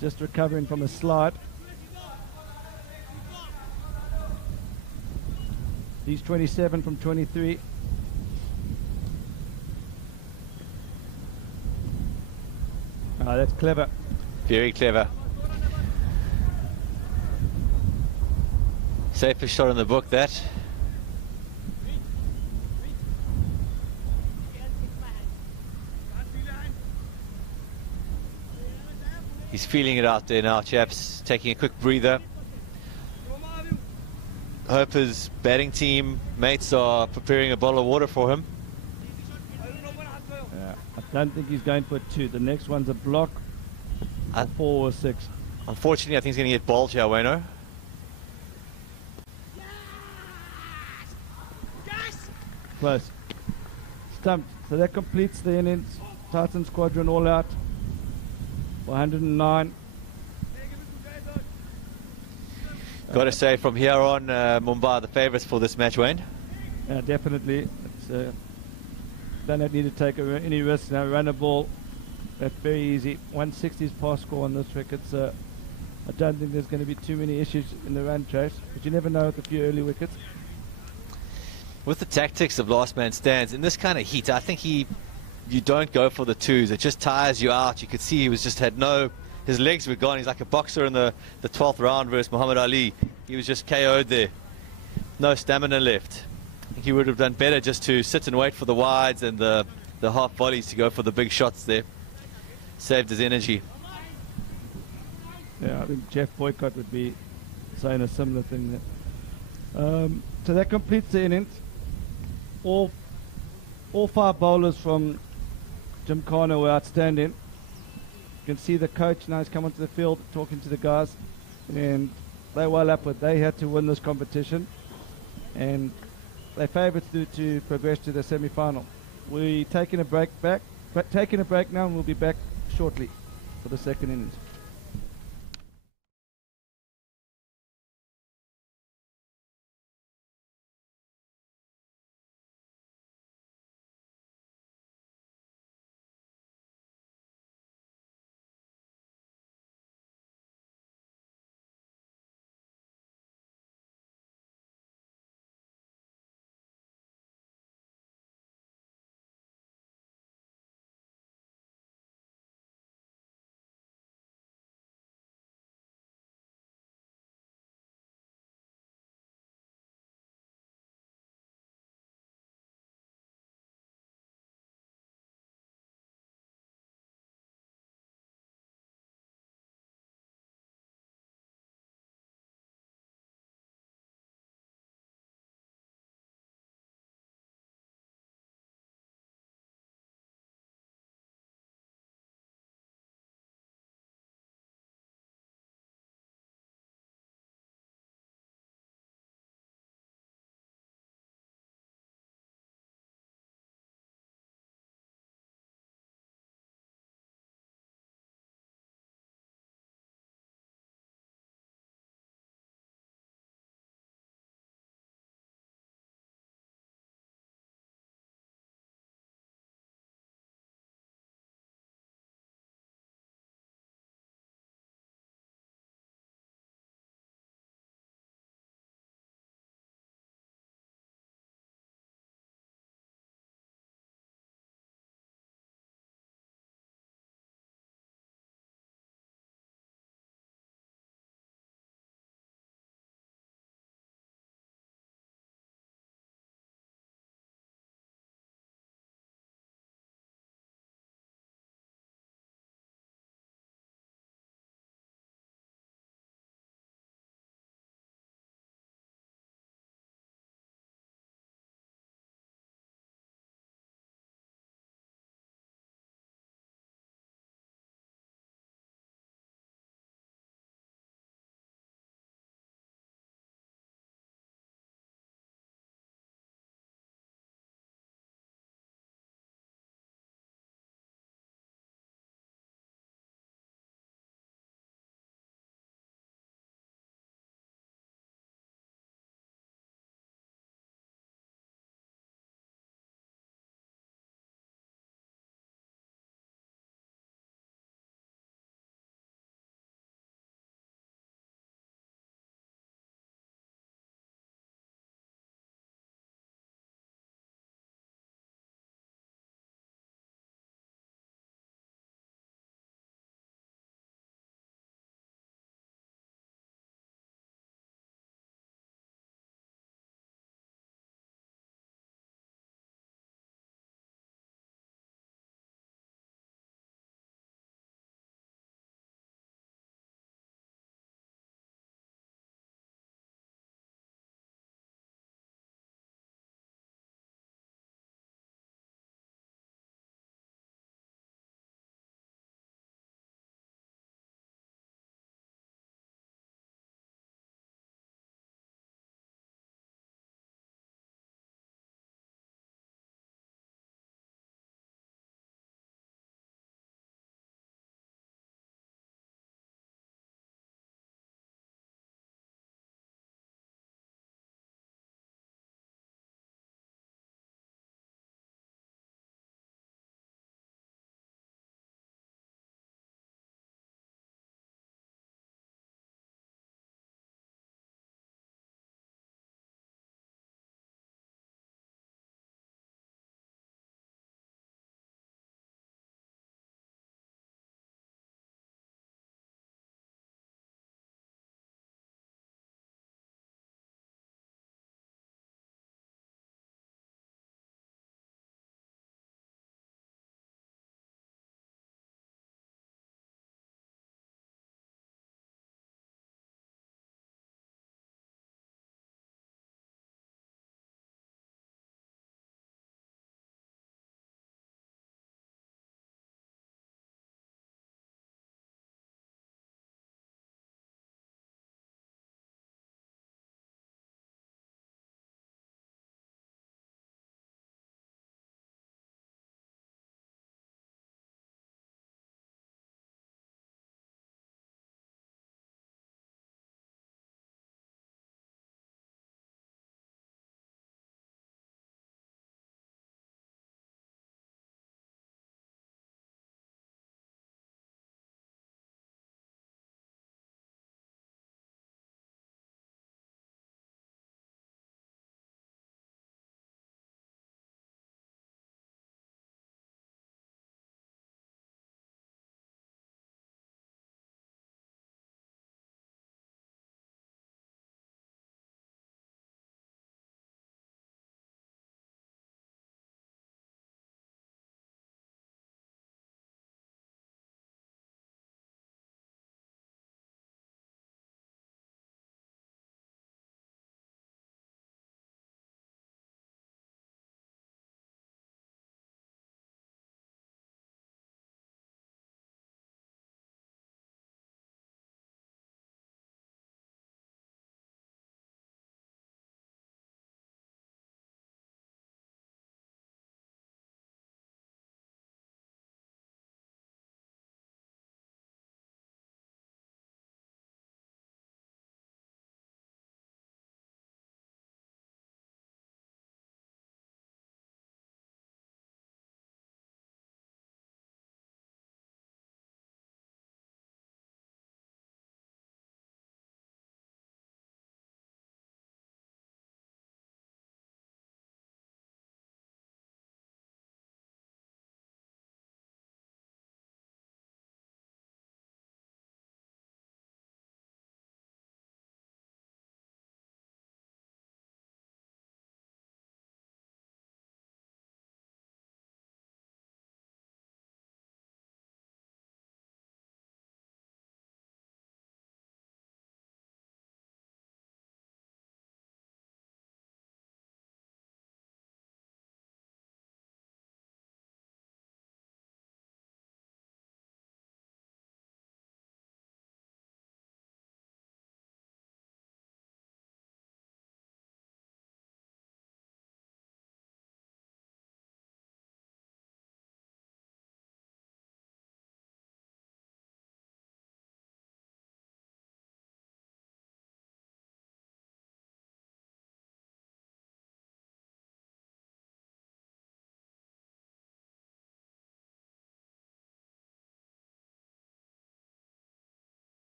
Just recovering from a slide. He's 27 from 23. Ah, that's clever. Very clever. Safest shot in the book, that. He's feeling it out there now, chaps. Taking a quick breather. Hope his batting team mates are preparing a bottle of water for him. Yeah, I don't think he's going for 2. The next one's a block. 4 or 6. Unfortunately, I think he's going to get bowled here, Wayno. Close. Stumped. So that completes the innings. Titan Squadron all out. 109. Got to say, from here on, Mumbai are the favourites for this match, Wayne. Yeah, definitely. It's, don't need to take any risks now. Run a ball. That's very easy. 160 is pass score on this wicket. So I don't think there's going to be too many issues in the run chase. But you never know with a few early wickets. With the tactics of last man stands, in this kind of heat, I think you don't go for the 2s. It just tires you out. You could see he was just his legs were gone. He's like a boxer in the 12th round versus Muhammad Ali. He was just KO'd there. No stamina left. I think he would have done better just to sit and wait for the wides and the half volleys to go for the big shots there. Saved his energy. Yeah, I think Jeff Boycott would be saying a similar thing there. So that completes the innings. All 5 bowlers from Gymkhana were outstanding. You can see the coach now has come onto the field talking to the guys, and they're well up with. They had to win this competition, and they're favourites to progress to the semi-final. We're taking a break now, and we'll be back shortly for the second innings.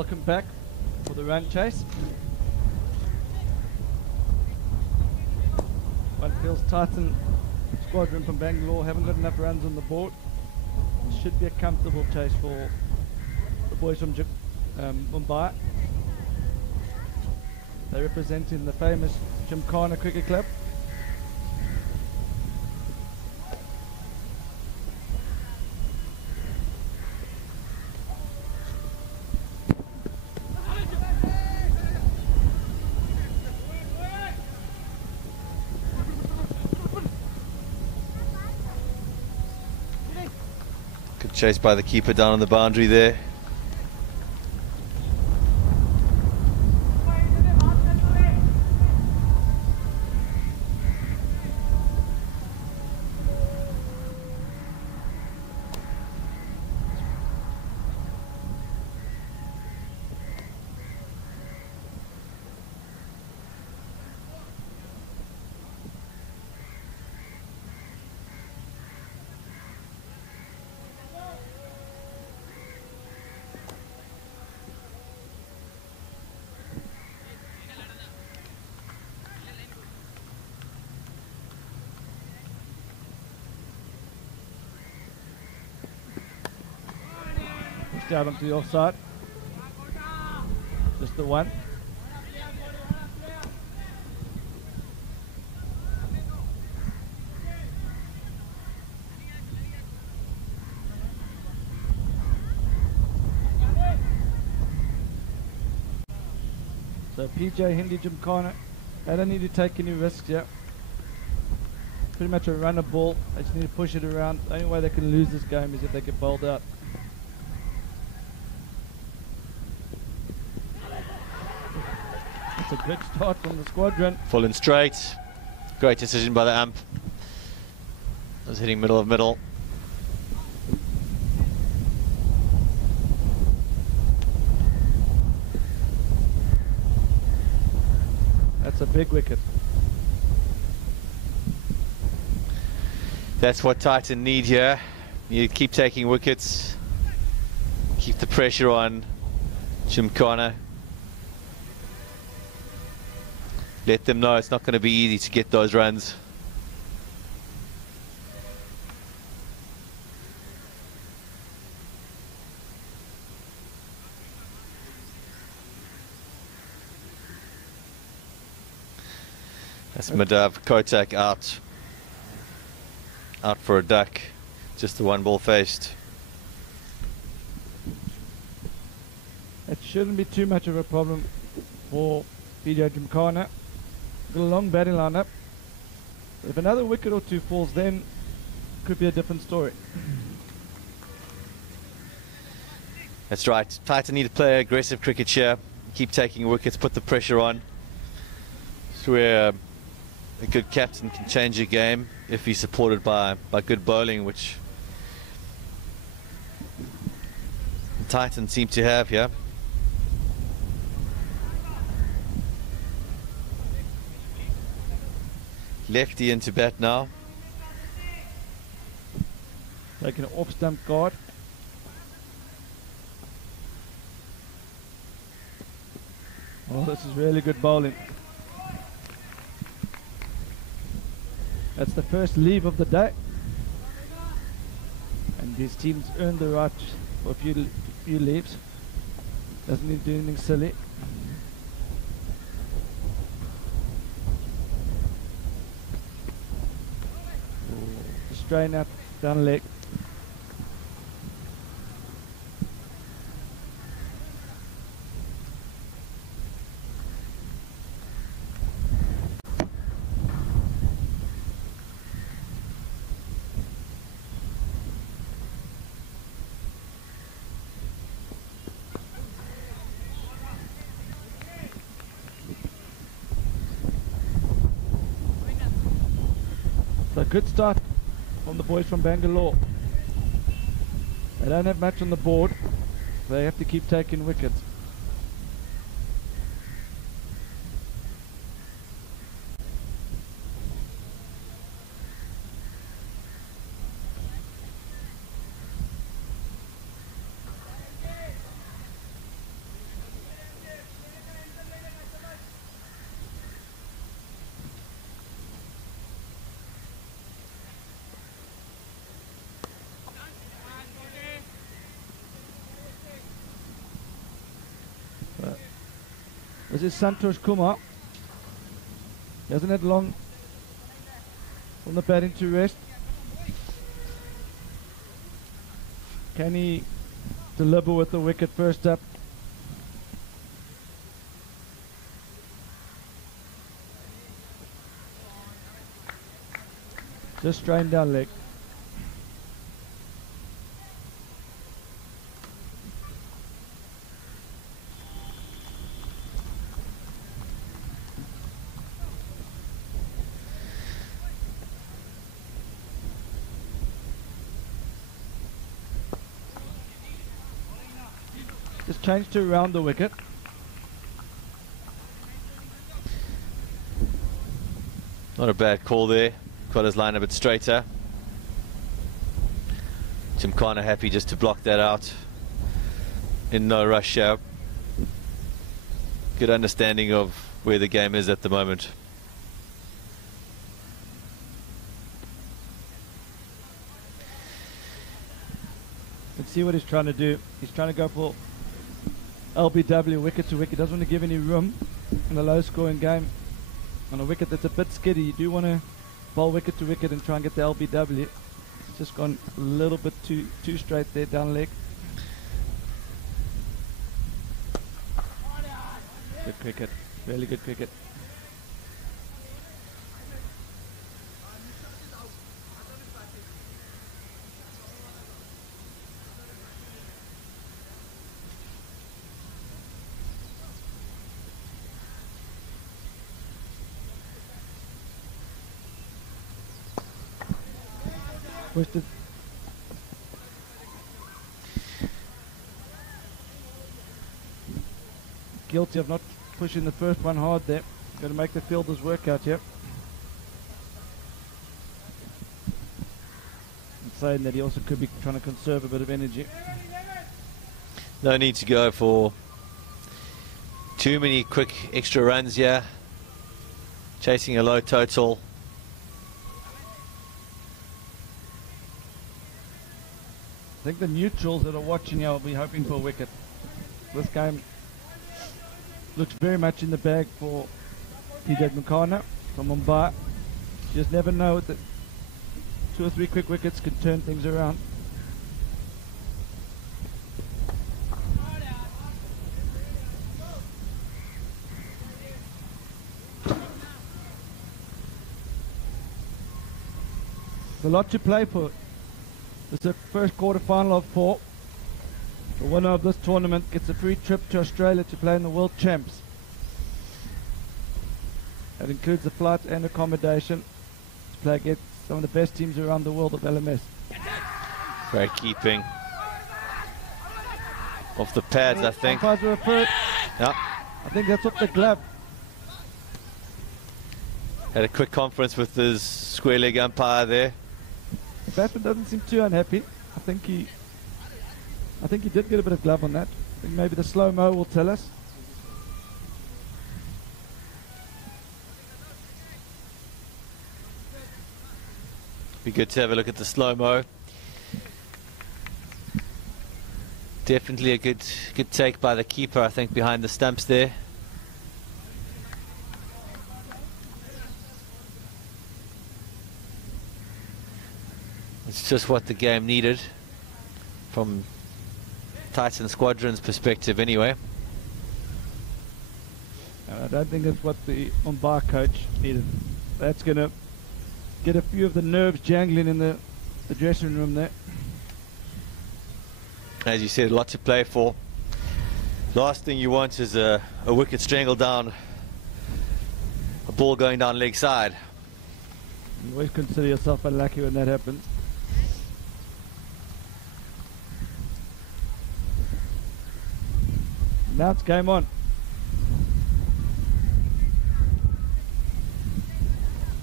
Welcome back for the run chase. One feels Titan Squadron from Bangalore haven't got enough runs on the board. It should be a comfortable chase for the boys from Mumbai. They're representing the famous Gymkhana Cricket Club. Good chase by the keeper down on the boundary there. Out onto the offside. Just the one. So PJ Hindi Gymkhana, they don't need to take any risks yet. Pretty much a runner ball. They just need to push it around. The only way they can lose this game is if they get bowled out. A good start from the Squadron. Full and straight. Great decision by the ump. I was hitting middle of middle. That's a big wicket. That's what Titan need here. You keep taking wickets. Keep the pressure on Gymkhana. Let them know it's not going to be easy to get those runs. That's Madhav Kotak out for a duck. Just the one ball faced. It shouldn't be too much of a problem for PJ Gymkhana. Got a long batting lineup. If another wicket or two falls, then it could be a different story. That's right. Titan need to play aggressive cricket here. Keep taking wickets, put the pressure on. It's where a good captain can change a game if he's supported by good bowling, which the Titans seem to have here. Lefty into bat now. Taking an off stump guard. Oh, this is really good bowling. That's the first leave of the day. And these teams earn the right for a few leaves. Doesn't need to do anything silly. Strain out down leg. So good start from the boys from Bangalore. They don't have much on the board. They have to keep taking wickets. This is Santosh Kumar. He hasn't had long from the batting to rest. Can he deliver with the wicket first up? Just strained down leg. Just changed to around the wicket. Not a bad call there. Got his line a bit straighter. Gymkhana happy just to block that out. In no rush out. Good understanding of where the game is at the moment. Let's see what he's trying to do. He's trying to go for LBW, wicket to wicket. Doesn't want to give any room in a low scoring game. On a wicket that's a bit skiddy, you do want to bowl wicket to wicket and try and get the LBW. It's just gone a little bit too straight there, down leg. Good cricket, really good cricket. Pushed it. Guilty of not pushing the first one hard there. Got to make the fielders work out here. And saying that he also could be trying to conserve a bit of energy. No need to go for too many quick extra runs here. Chasing a low total. I think the neutrals that are watching here will be hoping for a wicket. This game looks very much in the bag for PJHG from Mumbai. You just never know that 2 or 3 quick wickets could turn things around. There's a lot to play for. It's the first quarter final of 4. The winner of this tournament gets a free trip to Australia to play in the World Champs. That includes the flight and accommodation to play against some of the best teams around the world of LMS. Great keeping. Off the pads, I think. Umpires were referred. Yeah. I think that's off the glove. Had a quick conference with his square leg umpire there. The batsman doesn't seem too unhappy. I think he did get a bit of glove on that. I think maybe the slow-mo will tell us. Be good to have a look at the slow-mo. Definitely a good take by the keeper, I think, behind the stumps there. It's just what the game needed from Titan Squadron's perspective anyway. I don't think that's what the umpire coach needed. That's going to get a few of the nerves jangling in the dressing room there. As you said, a lot to play for. Last thing you want is a wicket strangled down, a ball going down leg side. You always consider yourself unlucky when that happens. Now it's game on.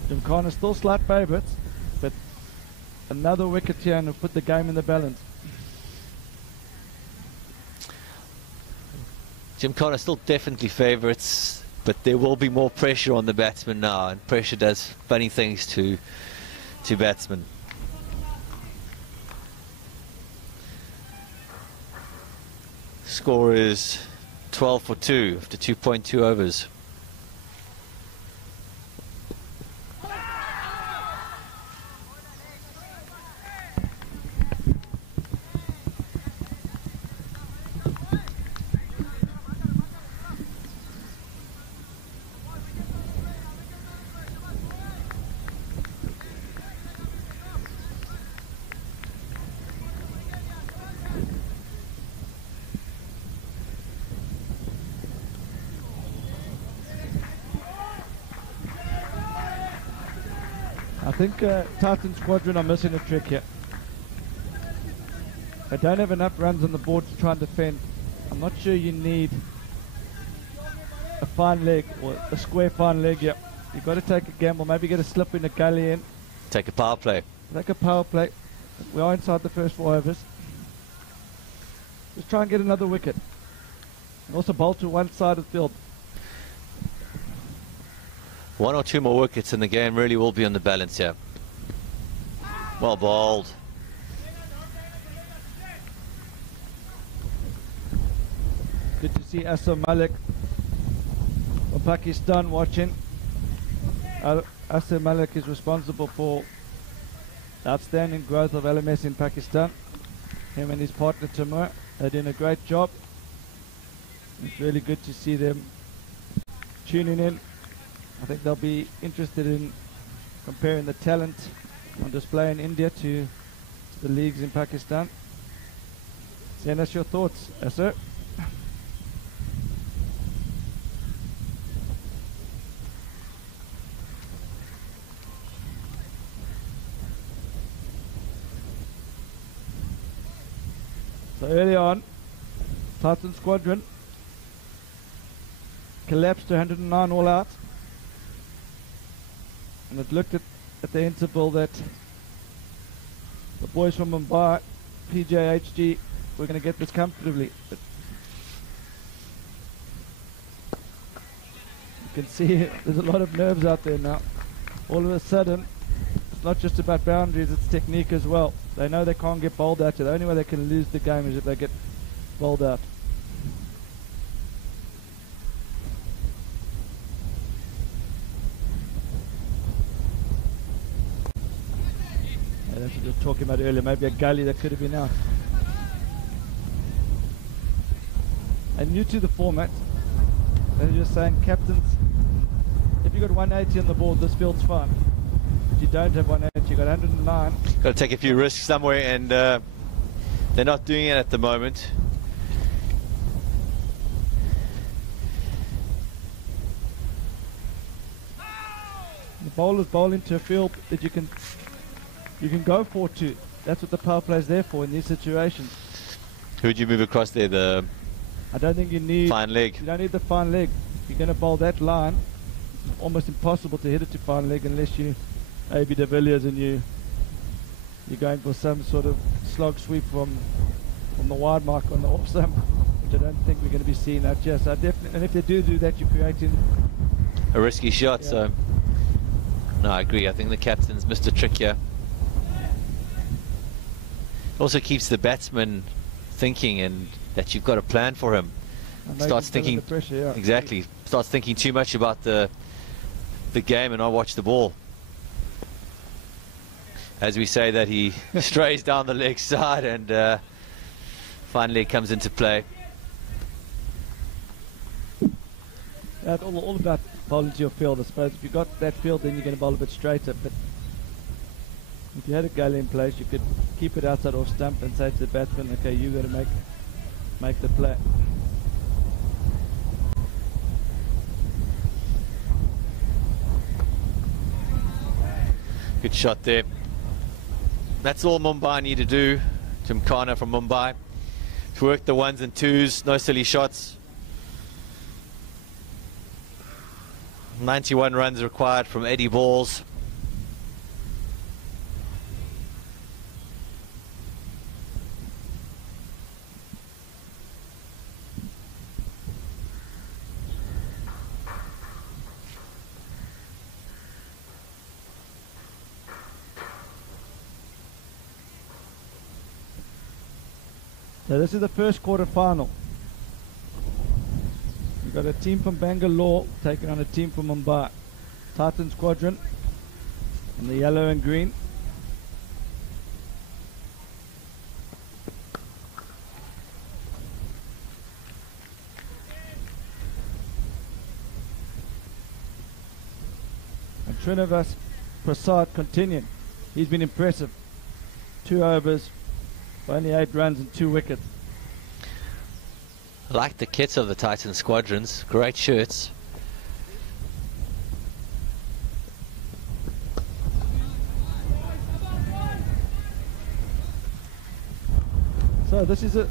Gymkhana still slight favourites, but another wicket here and will put the game in the balance. Gymkhana still definitely favourites, but there will be more pressure on the batsman now, and pressure does funny things to batsmen. Score is 12 for 2 after 2.2 overs. I think Titan Squadron are missing a trick here. They don't have enough runs on the board to try and defend. I'm not sure you need a fine leg or a square fine leg here. You've got to take a gamble, maybe get a slip in a gully in. Take a power play. Take a power play. We are inside the first 4 overs. Just try and get another wicket. And also bowl to one side of the field. 1 or 2 more wickets and the game really will be on the balance here. Well bowled. Good to see Asam Malik of Pakistan watching. Asam Malik is responsible for the outstanding growth of LMS in Pakistan. Him and his partner Timur are doing a great job. It's really good to see them tuning in. I think they'll be interested in comparing the talent on display in India to the leagues in Pakistan. Send us your thoughts, sir. So early on, Titan Squadron collapsed to 109 all out. And it looked at the interval that the boys from Mumbai, PJHG, were going to get this comfortably. But you can see there's a lot of nerves out there now. All of a sudden, it's not just about boundaries, it's technique as well. They know they can't get bowled out. The only way they can lose the game is if they get bowled out. That's what we were talking about earlier, maybe a gully that could have been out. And new to the format, they're just saying, captains, if you've got 180 on the board, this field's fine. If you don't have 180, you've got 109. Got to take a few risks somewhere, and they're not doing it at the moment. The bowlers bowl into a field that you can go for two. That's what the power play is there for in these situations. Who would you move across there? The I don't think you need fine leg. You don't need the fine leg. If you're going to bowl that line, it's almost impossible to hit it to fine leg unless you AB de Villiers and you're going for some sort of slog sweep from the wide mark on the off stump, which I don't think we're going to be seeing out here. So definitely, and if they do that, you're creating a risky shot. Yeah. So no, I agree. I think the captain's missed a trick here. Also keeps the batsman thinking, and that you've got a plan for him. Starts thinking pressure, yeah. Exactly. Starts thinking too much about the game and not watch the ball. As we say that, he strays down the leg side and finally it comes into play. It's all about bowling to your field, I suppose. If you've got that field, then you're going to bowl a bit straighter. But if you had a gully in place, you could keep it outside off stump and say to the batsman, okay, you've got to make the play. Good shot there. That's all Mumbai need to do. Gymkhana from Mumbai to work the ones and twos, no silly shots. 91 runs required from Eddie Balls. So this is the first quarter final. got a team from Bangalore taking on a team from Mumbai. Titan Squadron in the yellow and green. And Srinivas Prasad continuing. He's been impressive. 2 overs, only 8 runs and 2 wickets. I like the kits of the Titan Squadrons. Great shirts. So this is a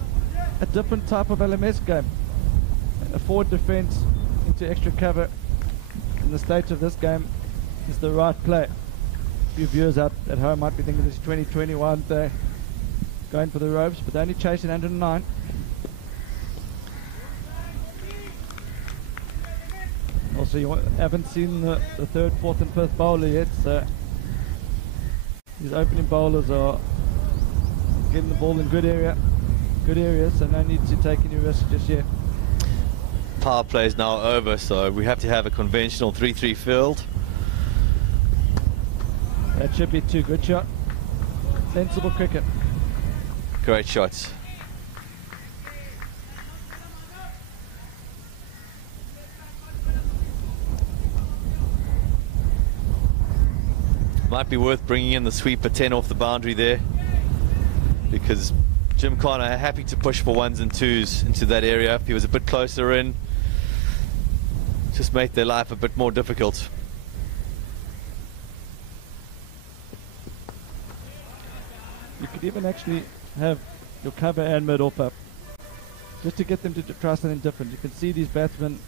different type of LMS game. A forward defense into extra cover in the stage of this game is the right play. A few viewers out at home might be thinking this is 2021, they're going for the ropes, but they're only chasing 109. Also, you haven't seen the 3rd, 4th and 5th bowler yet, so these opening bowlers are getting the ball in good areas, so no need to take any risks just yet. Power play is now over, so we have to have a conventional 3-3 field. That should be 2. Good shot. Sensible cricket. Great shots. Might be worth bringing in the sweeper 10 off the boundary there, because Jim Connor happy to push for 1s and 2s into that area. If he was a bit closer in, just make their life a bit more difficult. You could even actually have your cover and mid-off up, just to get them to try something different. You can see these batsmen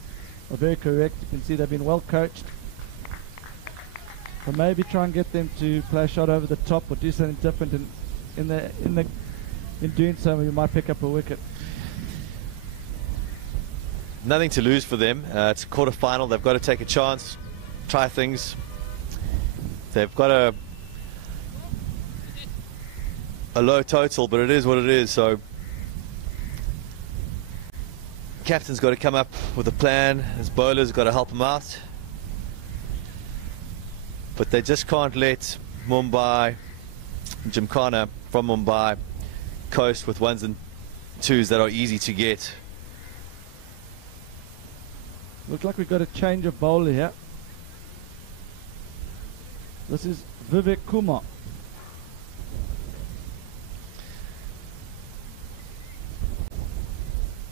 are very correct. You can see they've been well coached. But maybe try and get them to play a shot over the top or do something different. In doing so, you might pick up a wicket. Nothing to lose for them. It's a quarter-final. They've got to take a chance, try things. They've got a low total, but it is what it is. So captain's got to come up with a plan. His bowler's got to help him out. But they just can't let Mumbai, Gymkhana from Mumbai, coast with 1s and 2s that are easy to get. Looks like we've got a change of bowler here. This is Vivek Kumar.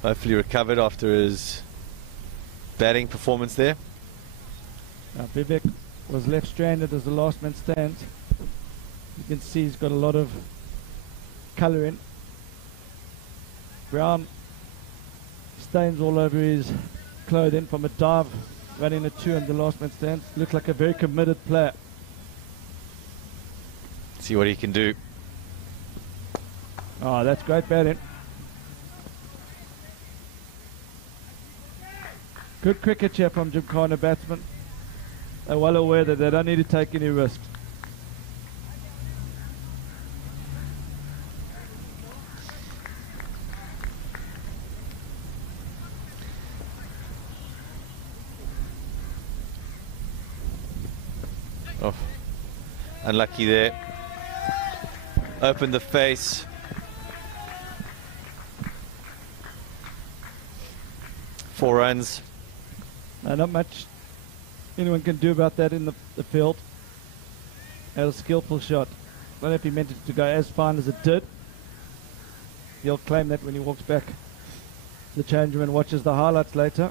Hopefully recovered after his batting performance there. Now Vivek was left stranded as the last man stands. You can see he's got a lot of colour in. Brown stains all over his clothing from a dive running a 2 and the last man stands. Looks like a very committed player. See what he can do. Oh, that's great batting. Good cricket here from Gymkhana batsmen. They're well aware that they don't need to take any risks. Oh, unlucky there. Opened the face. Four runs. Not much anyone can do about that in the field. Had a skillful shot. I don't know if he meant it to go as fine as it did. He'll claim that when he walks back to the change room and watches the highlights later.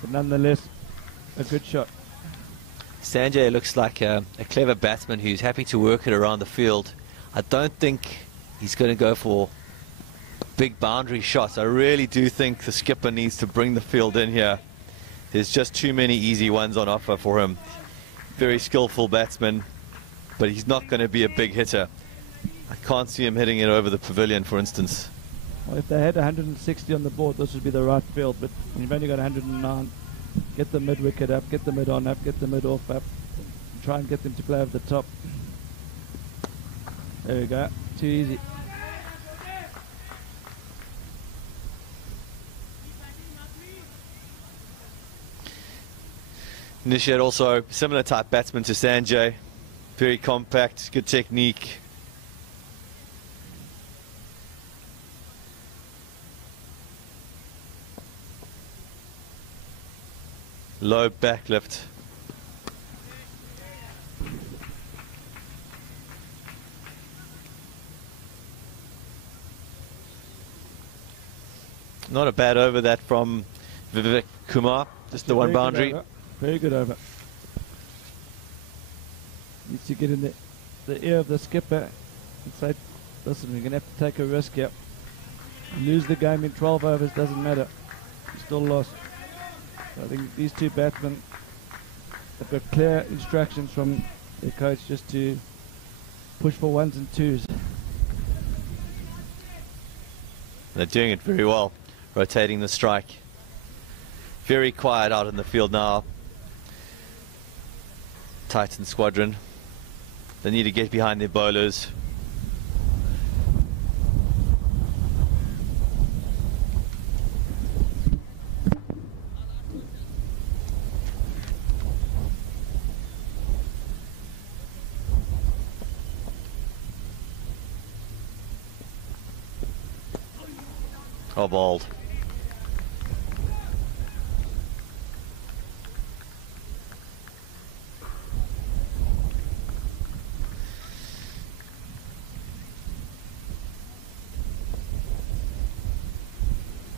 But nonetheless, a good shot. Sanjay looks like a clever batsman who's happy to work it around the field. I don't think he's going to go for big boundary shots. I really do think the skipper needs to bring the field in here. There's just too many easy ones on offer for him. Very skillful batsman, but he's not going to be a big hitter. I can't see him hitting it over the pavilion, for instance. Well, if they had 160 on the board, this would be the right field, but you've only got 109. Get the mid wicket up, get the mid on up, get the mid off up, and try and get them to play over the top. There we go. Too easy. Nishad also similar type batsman to Sanjay. Very compact, good technique. Low back lift. Not a bad over that from Vivek Kumar, just the one boundary. Very good over. Needs to get in the ear of the skipper and say, listen, we're going to have to take a risk here. Lose the game in 12 overs, doesn't matter. You still lost. So I think these two batsmen have got clear instructions from their coach just to push for ones and twos. They're doing it very well, rotating the strike. Very quiet out in the field now. Titan Squadron. They need to get behind their bowlers. Oh, bowled.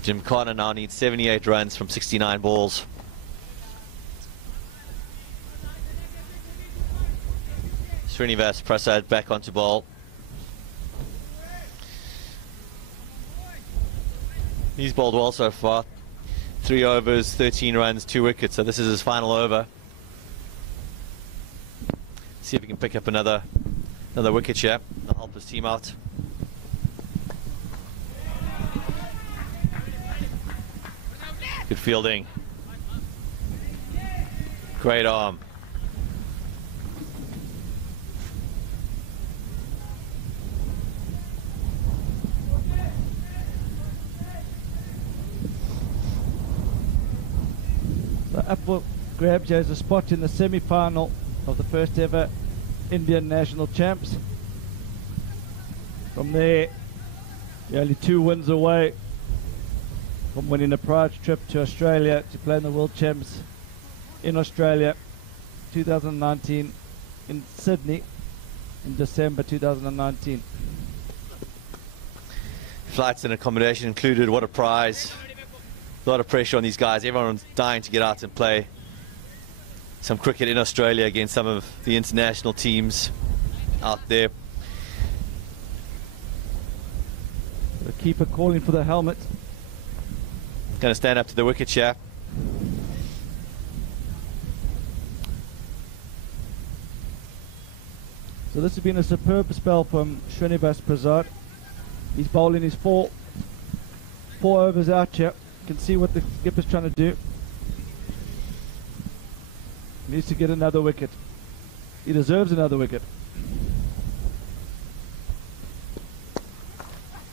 Jim Connor now needs 78 runs from 69 balls. Srinivas Prasad back onto bowl. He's bowled well so far. 3 overs, 13 runs, 2 wickets. So this is his final over. See if he can pick up another wicket here. That'll help his team out. Good fielding. Great arm. So up for grabs as a spot in the semi-final of the first ever Indian National Champs. From there, you're only 2 wins away from winning a prize trip to Australia to play in the World Champs in Australia 2019 in Sydney in December 2019. Flights and accommodation included. What a prize. A lot of pressure on these guys. Everyone's dying to get out and play some cricket in Australia against some of the international teams out there. The keeper calling for the helmet. Going to stand up to the wicket here. So this has been a superb spell from Srinivas Prasad. He's bowling his four overs out here. You can see what the skipper's trying to do. He needs to get another wicket. He deserves another wicket.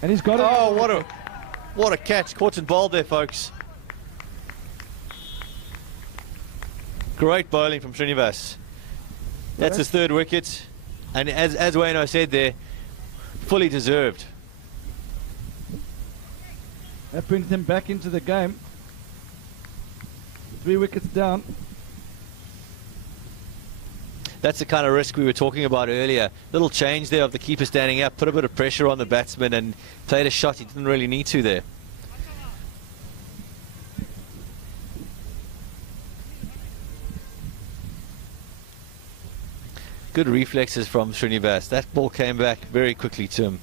And he's got it. Oh, what a catch. Caught and bowled there, folks. Great bowling from Srinivas. That's his 3rd wicket. And as Wayno said there, fully deserved. That brings him back into the game. 3 wickets down. That's the kind of risk we were talking about earlier. Little change there of the keeper standing up, put a bit of pressure on the batsman and played a shot he didn't really need to there. Good reflexes from Srinivas. That ball came back very quickly to him.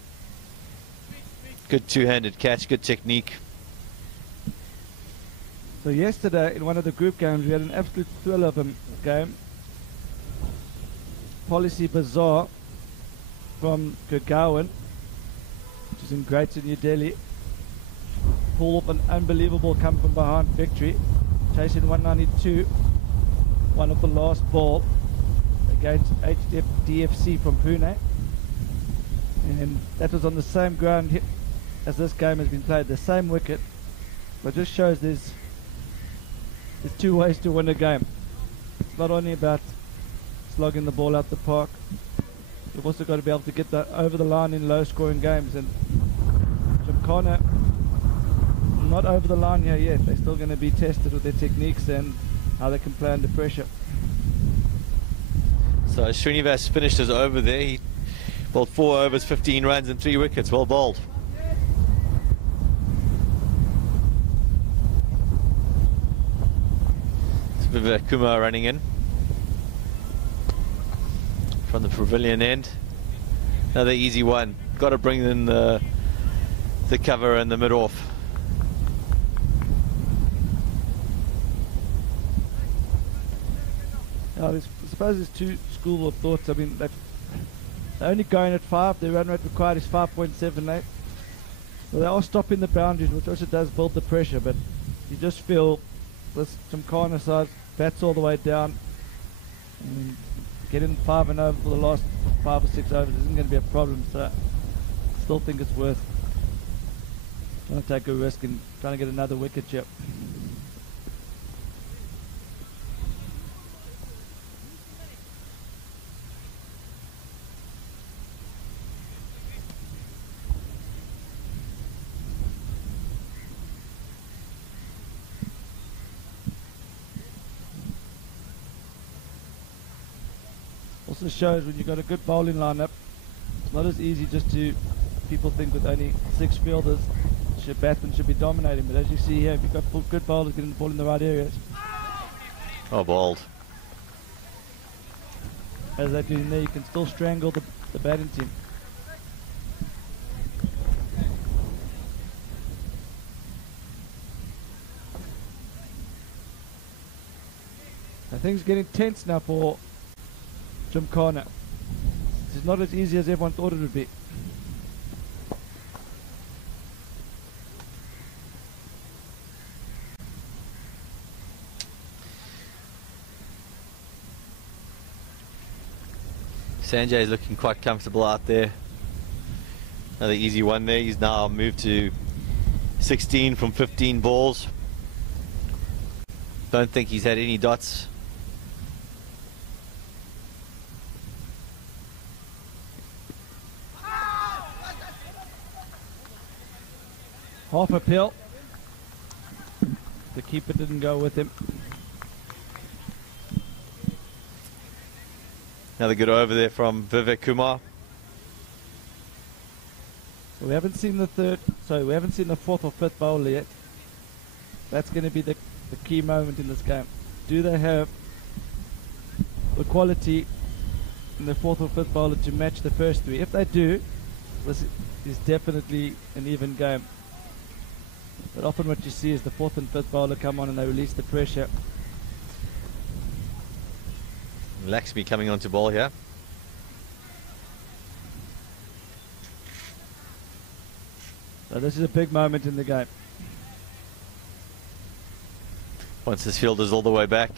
Good two-handed catch, good technique. So yesterday in one of the group games we had an absolute thrill of a game. Policy Bazaar from Gurgaon, which is in Greater New Delhi, pulled off an unbelievable come from behind victory, chasing 192, one of the last ball against HDFC from Pune, and that was on the same ground as this game has been played, the same wicket. But just shows there's 2 ways to win a game. not only about slogging the ball out the park. You've also got to be able to get that over the line in low-scoring games. And Gymkhana, not over the line here yet. They're still going to be tested with their techniques and how they can play under pressure. So Srinivas finished his over there. He bowled 4 overs, 15 runs and 3 wickets. Well bowled. Vivek Kumar running in from the pavilion end. Another easy one. Got to bring in the cover and the mid-off. I suppose there's two schools of thoughts. I mean, they're only going at 5. Their run rate required is 5.78. So they are stopping the boundaries, which also does build the pressure. But you just feel this Gymkhana side bats all the way down. And getting 5 and over for the last 5 or 6 overs isn't going to be a problem. So I still think it's worth trying to take a risk and trying to get another wicket chip. Also shows when you've got a good bowling lineup, it's not as easy just to, people think with only 6 fielders, batsmen should be dominating, but as you see here, if you've got good bowlers getting the ball in the right areas. Oh, bowled. As they do in there, you can still strangle the batting team. Now things are getting tense now for Gymkhana. It's not as easy as everyone thought it would be. Sanjay is looking quite comfortable out there. Another easy one there. He's now moved to 16 from 15 balls. Don't think he's had any dots. Half a pill. The keeper didn't go with him. Another good over there from Vivek Kumar. So we haven't seen the we haven't seen the 4th or 5th bowler yet. That's going to be the key moment in this game. Do they have the quality in the 4th or 5th bowler to match the first 3? If they do, this is definitely an even game. But often what you see is the 4th and 5th bowler come on and they release the pressure. Laxmi coming onto ball here. So this is a big moment in the game. Once this fielder's all the way back.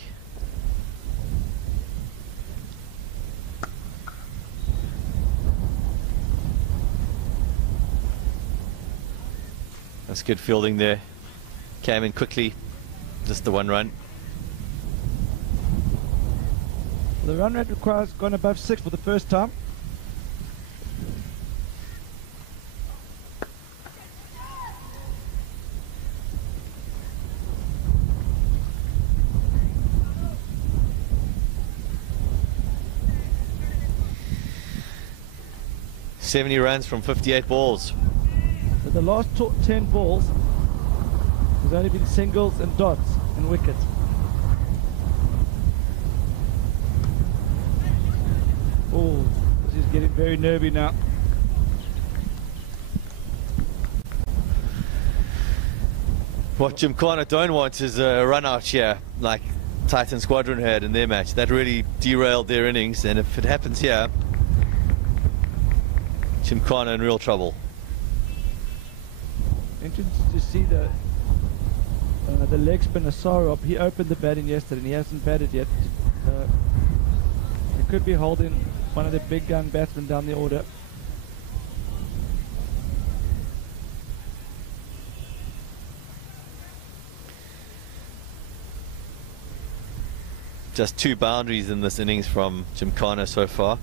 That's good fielding there. Came in quickly. Just the 1 run. The run rate requires gone above 6 for the first time. .70 runs from 58 balls. So the last 10 balls, there's only been singles and dots and wickets. Oh, this is getting very nervy now. What Gymkhana don't want is a run out here like Titan Squadron had in their match. That really derailed their innings, and if it happens here, Gymkhana in real trouble. Interesting to see the leg spinner Sarab. He opened the batting yesterday and he hasn't batted yet. He could be holding one of the big gun batsmen down the order. just 2 boundaries in this innings from Gymkhana so far.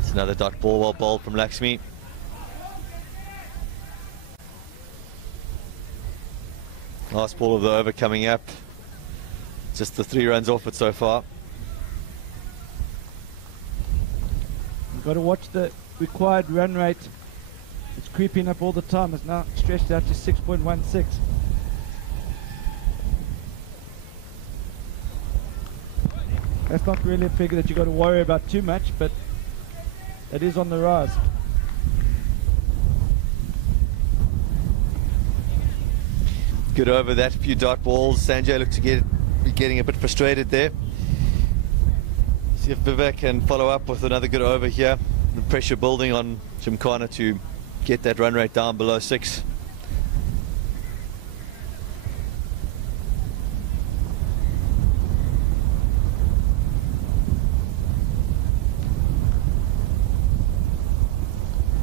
It's another dot ball, well bowled from Lakshmi. Last ball of the over coming up. Just the 3 runs off it so far. You've got to watch the required run rate. It's creeping up all the time. It's now stretched out to 6.16. That's not really a figure that you've got to worry about too much, but it is on the rise. Good over that, few dot balls. Sanjay looked to be getting a bit frustrated there. See if Vivek can follow up with another good over here. The pressure building on Gymkhana to get that run rate down below 6.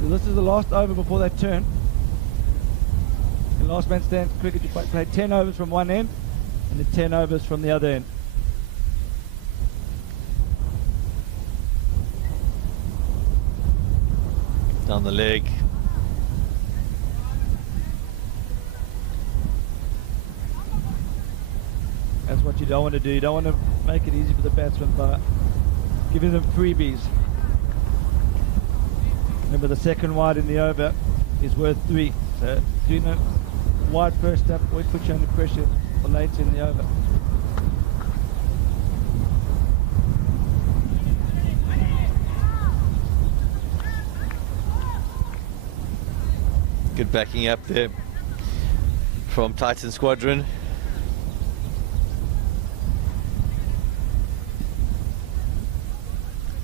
This is the last over before that turn. The last man stands cricket, you play 10 overs from one end and then 10 overs from the other end. Down the leg. That's what you don't want to do. You don't want to make it easy for the batsman by giving them freebies. Remember, the second wide in the over is worth 3. So doing a wide first up will put you under pressure for late in the over. Good backing up there from Titan Squadron.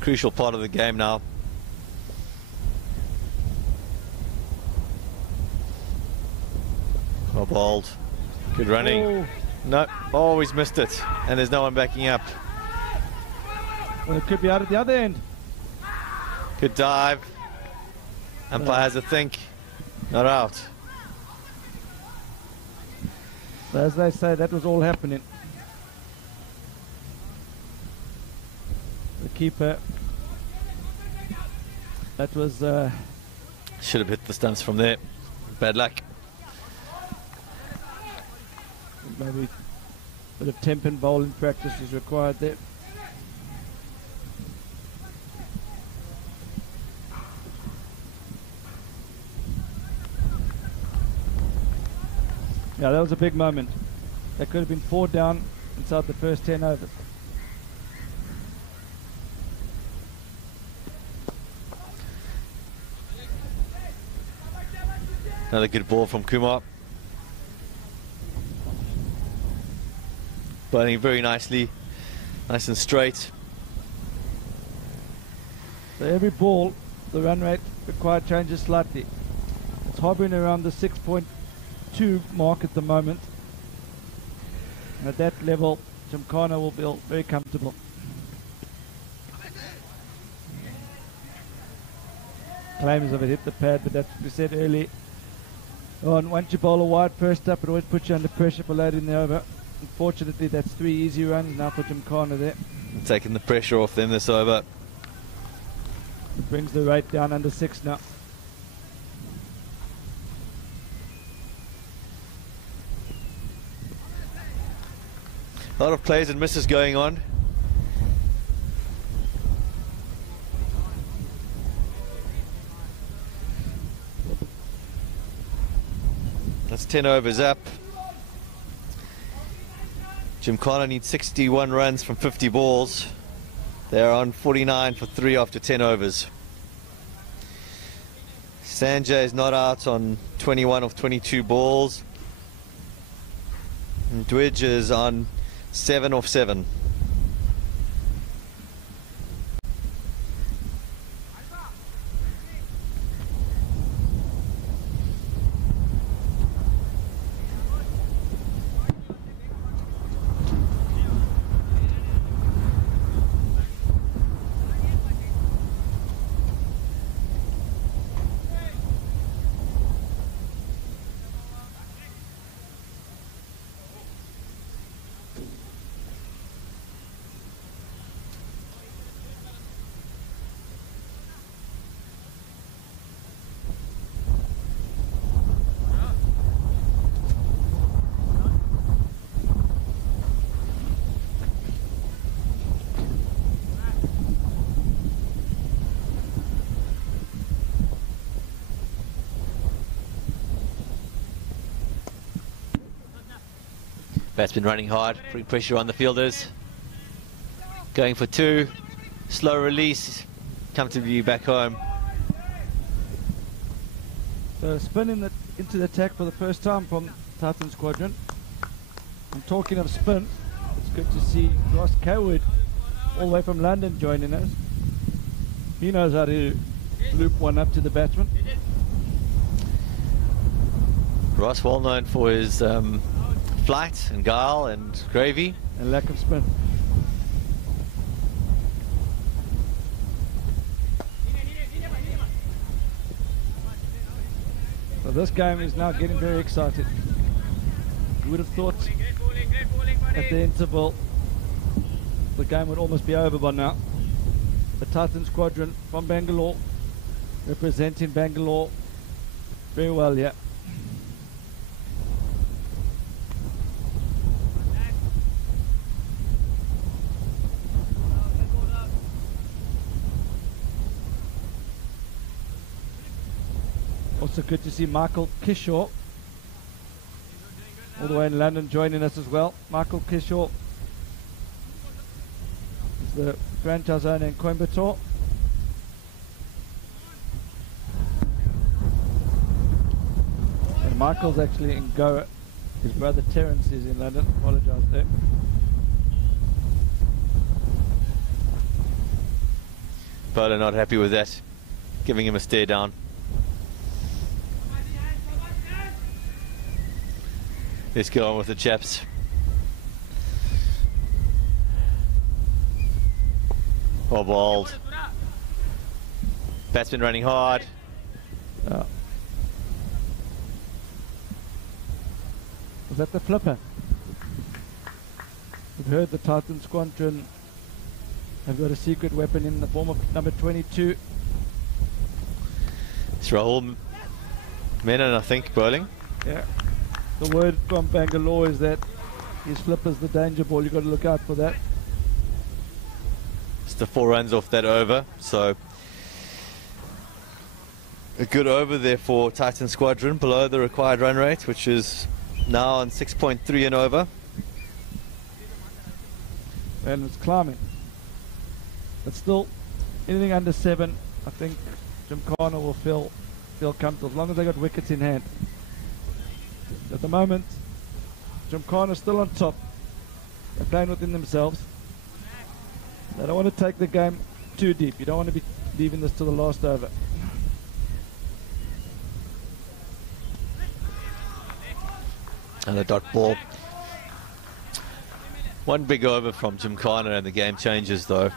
Crucial part of the game now. Well bowled. Good running. Oh. No, always missed it. And there's no one backing up. Well, it could be out at the other end. Good dive. Umpire has a think. Not out. So as they say, that was all happening. The keeper, that was Should have hit the stumps from there. Bad luck. maybe a bit of temp and bowling practice is required there. Yeah, that was a big moment. That could have been 4 down inside the first 10 overs. Another good ball from Kumar. Bowling very nicely. Nice and straight. So every ball, the run rate required changes slightly. It's hovering around the 6.2 mark at the moment. And at that level, Gymkhana will be very comfortable. Claims of it hit the pad, but that's what we said earlier. Once you bowl a wide first up, it always puts you under pressure for late in the over. Unfortunately, that's 3 easy runs now for Gymkhana there. Taking the pressure off them this over. It brings the rate down under 6 now. A lot of plays and misses going on. That's 10 overs up. Gymkhana needs 61 runs from 50 balls. They're on 49 for 3 after 10 overs. Sanjay is not out on 21 of 22 balls. And Dwidge is on 7 of 7. Batsman running hard, putting pressure on the fielders. Going for 2. Slow release. Comfortably back home. So spin into the attack for the first time from Titan Squadron. And talking of spin, it's good to see Ross Coward all the way from London joining us. He knows how to loop one up to the batsman. Ross, well known for his flight and guile and gravy. And lack of spin. So this game is now getting very exciting. You would have thought at the interval the game would almost be over by now. The Titan Squadron from Bangalore, representing Bangalore very well, yeah. Also good to see Michael Kishore all the way in London joining us as well. Michael Kishore is the franchise owner in Coimbatore. And Michael's actually in Goa. His brother Terence is in London. Apologise there. Bowler not happy with that, giving him a stare down. Let's get on with the chaps. Oh, bowled. Batsman running hard. Was that the flipper? We've heard the Titan Squadron have got a secret weapon in the form of number 22. It's Rahul Menon, I think, bowling. Yeah. The word from Bangalore is that his flipper's the danger ball. You've got to look out for that. It's the 4 runs off that over, so a good over there for Titan Squadron, below the required run rate, which is now on 6.3 and over. And it's climbing. But still, anything under 7, I think Gymkhana will feel comfortable, as long as they got wickets in hand. At the moment, Gymkhana is still on top. They're playing within themselves. They don't want to take the game too deep. You don't want to be leaving this to the last over. And a dot ball. One big over from Gymkhana and the game changes though.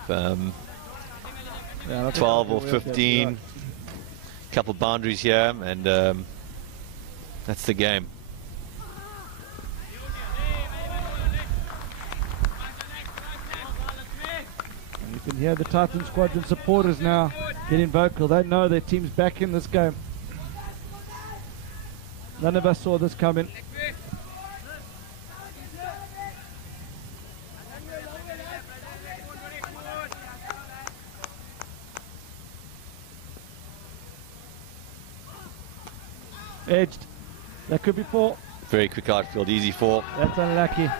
12 or 15. Right. Couple boundaries here, and that's the game. And you can hear the Titan Squadron supporters now getting vocal. They know their team's back in this game. None of us saw this coming. Edged. That could be 4. Very quick outfield, easy 4. That's unlucky.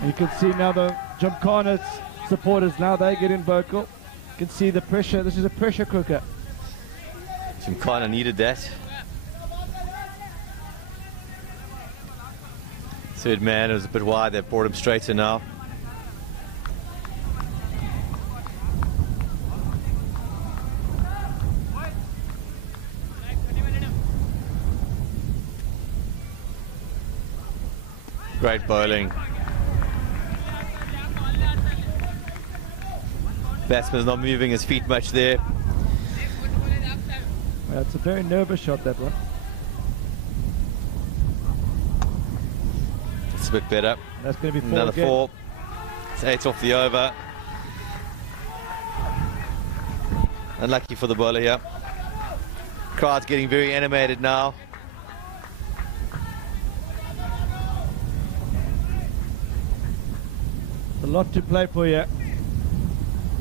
And you can see now the Gymkhana supporters, now they get in vocal. You can see the pressure. This is a pressure cooker. Gymkhana needed that. Third man, it was a bit wide. They brought him straighter now. Great bowling. Batsman's not moving his feet much there. Well, it's a very nervous shot, that one. It's a bit better. That's going to be 4 Another again. 4. It's 8 off the over. Unlucky for the bowler here. Crowd's getting very animated now. A lot to play for here.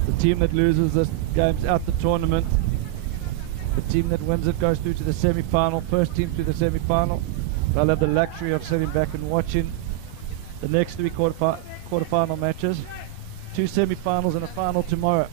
The team that loses this game's out the tournament. The team that wins it goes through to the semi-final. First team to the semi-final. I'll have the luxury of sitting back and watching the next three quarterfinal matches, 2 semi-finals and a final tomorrow.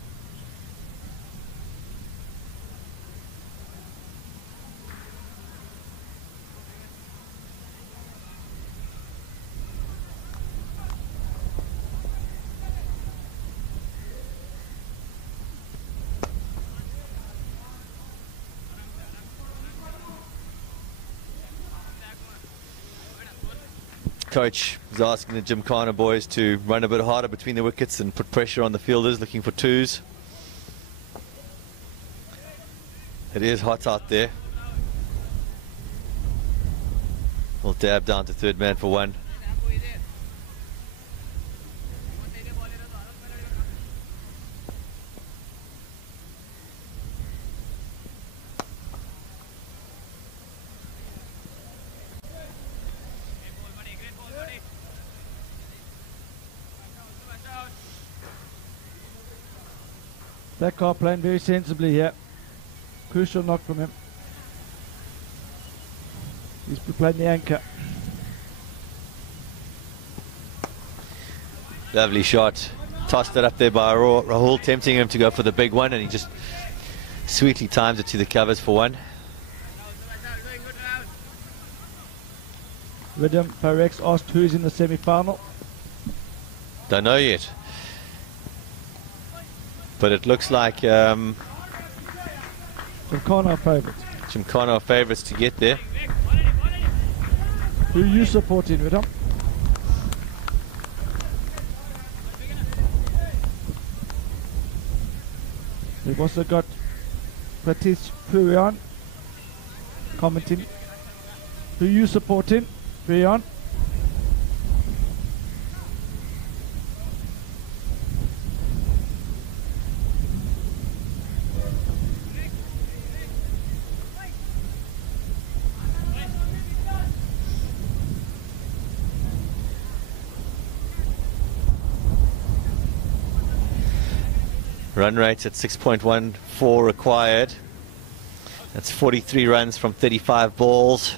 Coach is asking the Gymkhana boys to run a bit harder between the wickets and put pressure on the fielders looking for twos. It is hot out there. We'll dab down to third man for one. That car playing very sensibly here. Crucial knock from him. He's playing the anchor. Lovely shot. Tossed it up there by Rahul, tempting him to go for the big one, and he just sweetly times it to the covers for one. Ridham Parex asked who's in the semi-final. Don't know yet. But it looks like Gymkhana are favourites. Gymkhana are favourites to get there. Who are you supporting, Ridham? We've also got Pratish Purian commenting. Who are you supporting, Purian? Run rates at 6.14 required. That's 43 runs from 35 balls.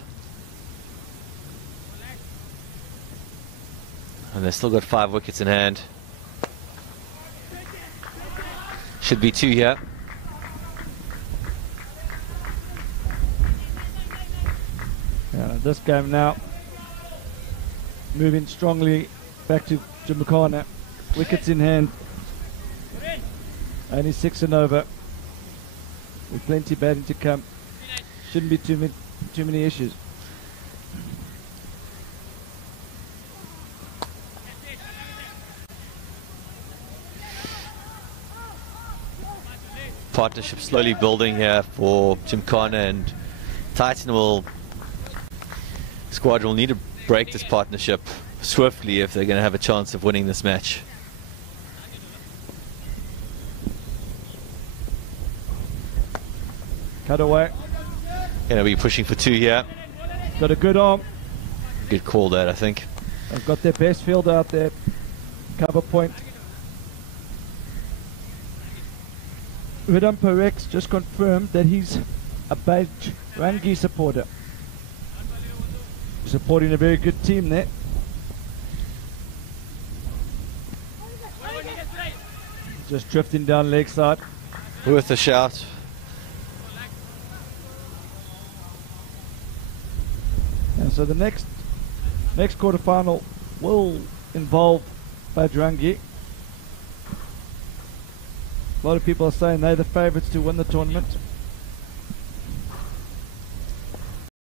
And they've still got 5 wickets in hand. Should be 2 here. Yeah, this game now moving strongly back to Gymkhana. Wickets in hand. Only 6 and over. With plenty batting to come. Shouldn't be too many issues. Partnership slowly building here for Gymkhana, and Squadron will need to break this partnership swiftly if they're going to have a chance of winning this match. Cut away. Going to be pushing for 2 here. Got a good arm. Good call that, I think. They've got their best fielder out there. Cover point. Ridham Parex just confirmed that he's a Bajrangi supporter. Supporting a very good team there. Just drifting down leg side. Worth a shout. And so the next quarterfinal will involve Bajrangi. A lot of people are saying they're the favourites to win the tournament.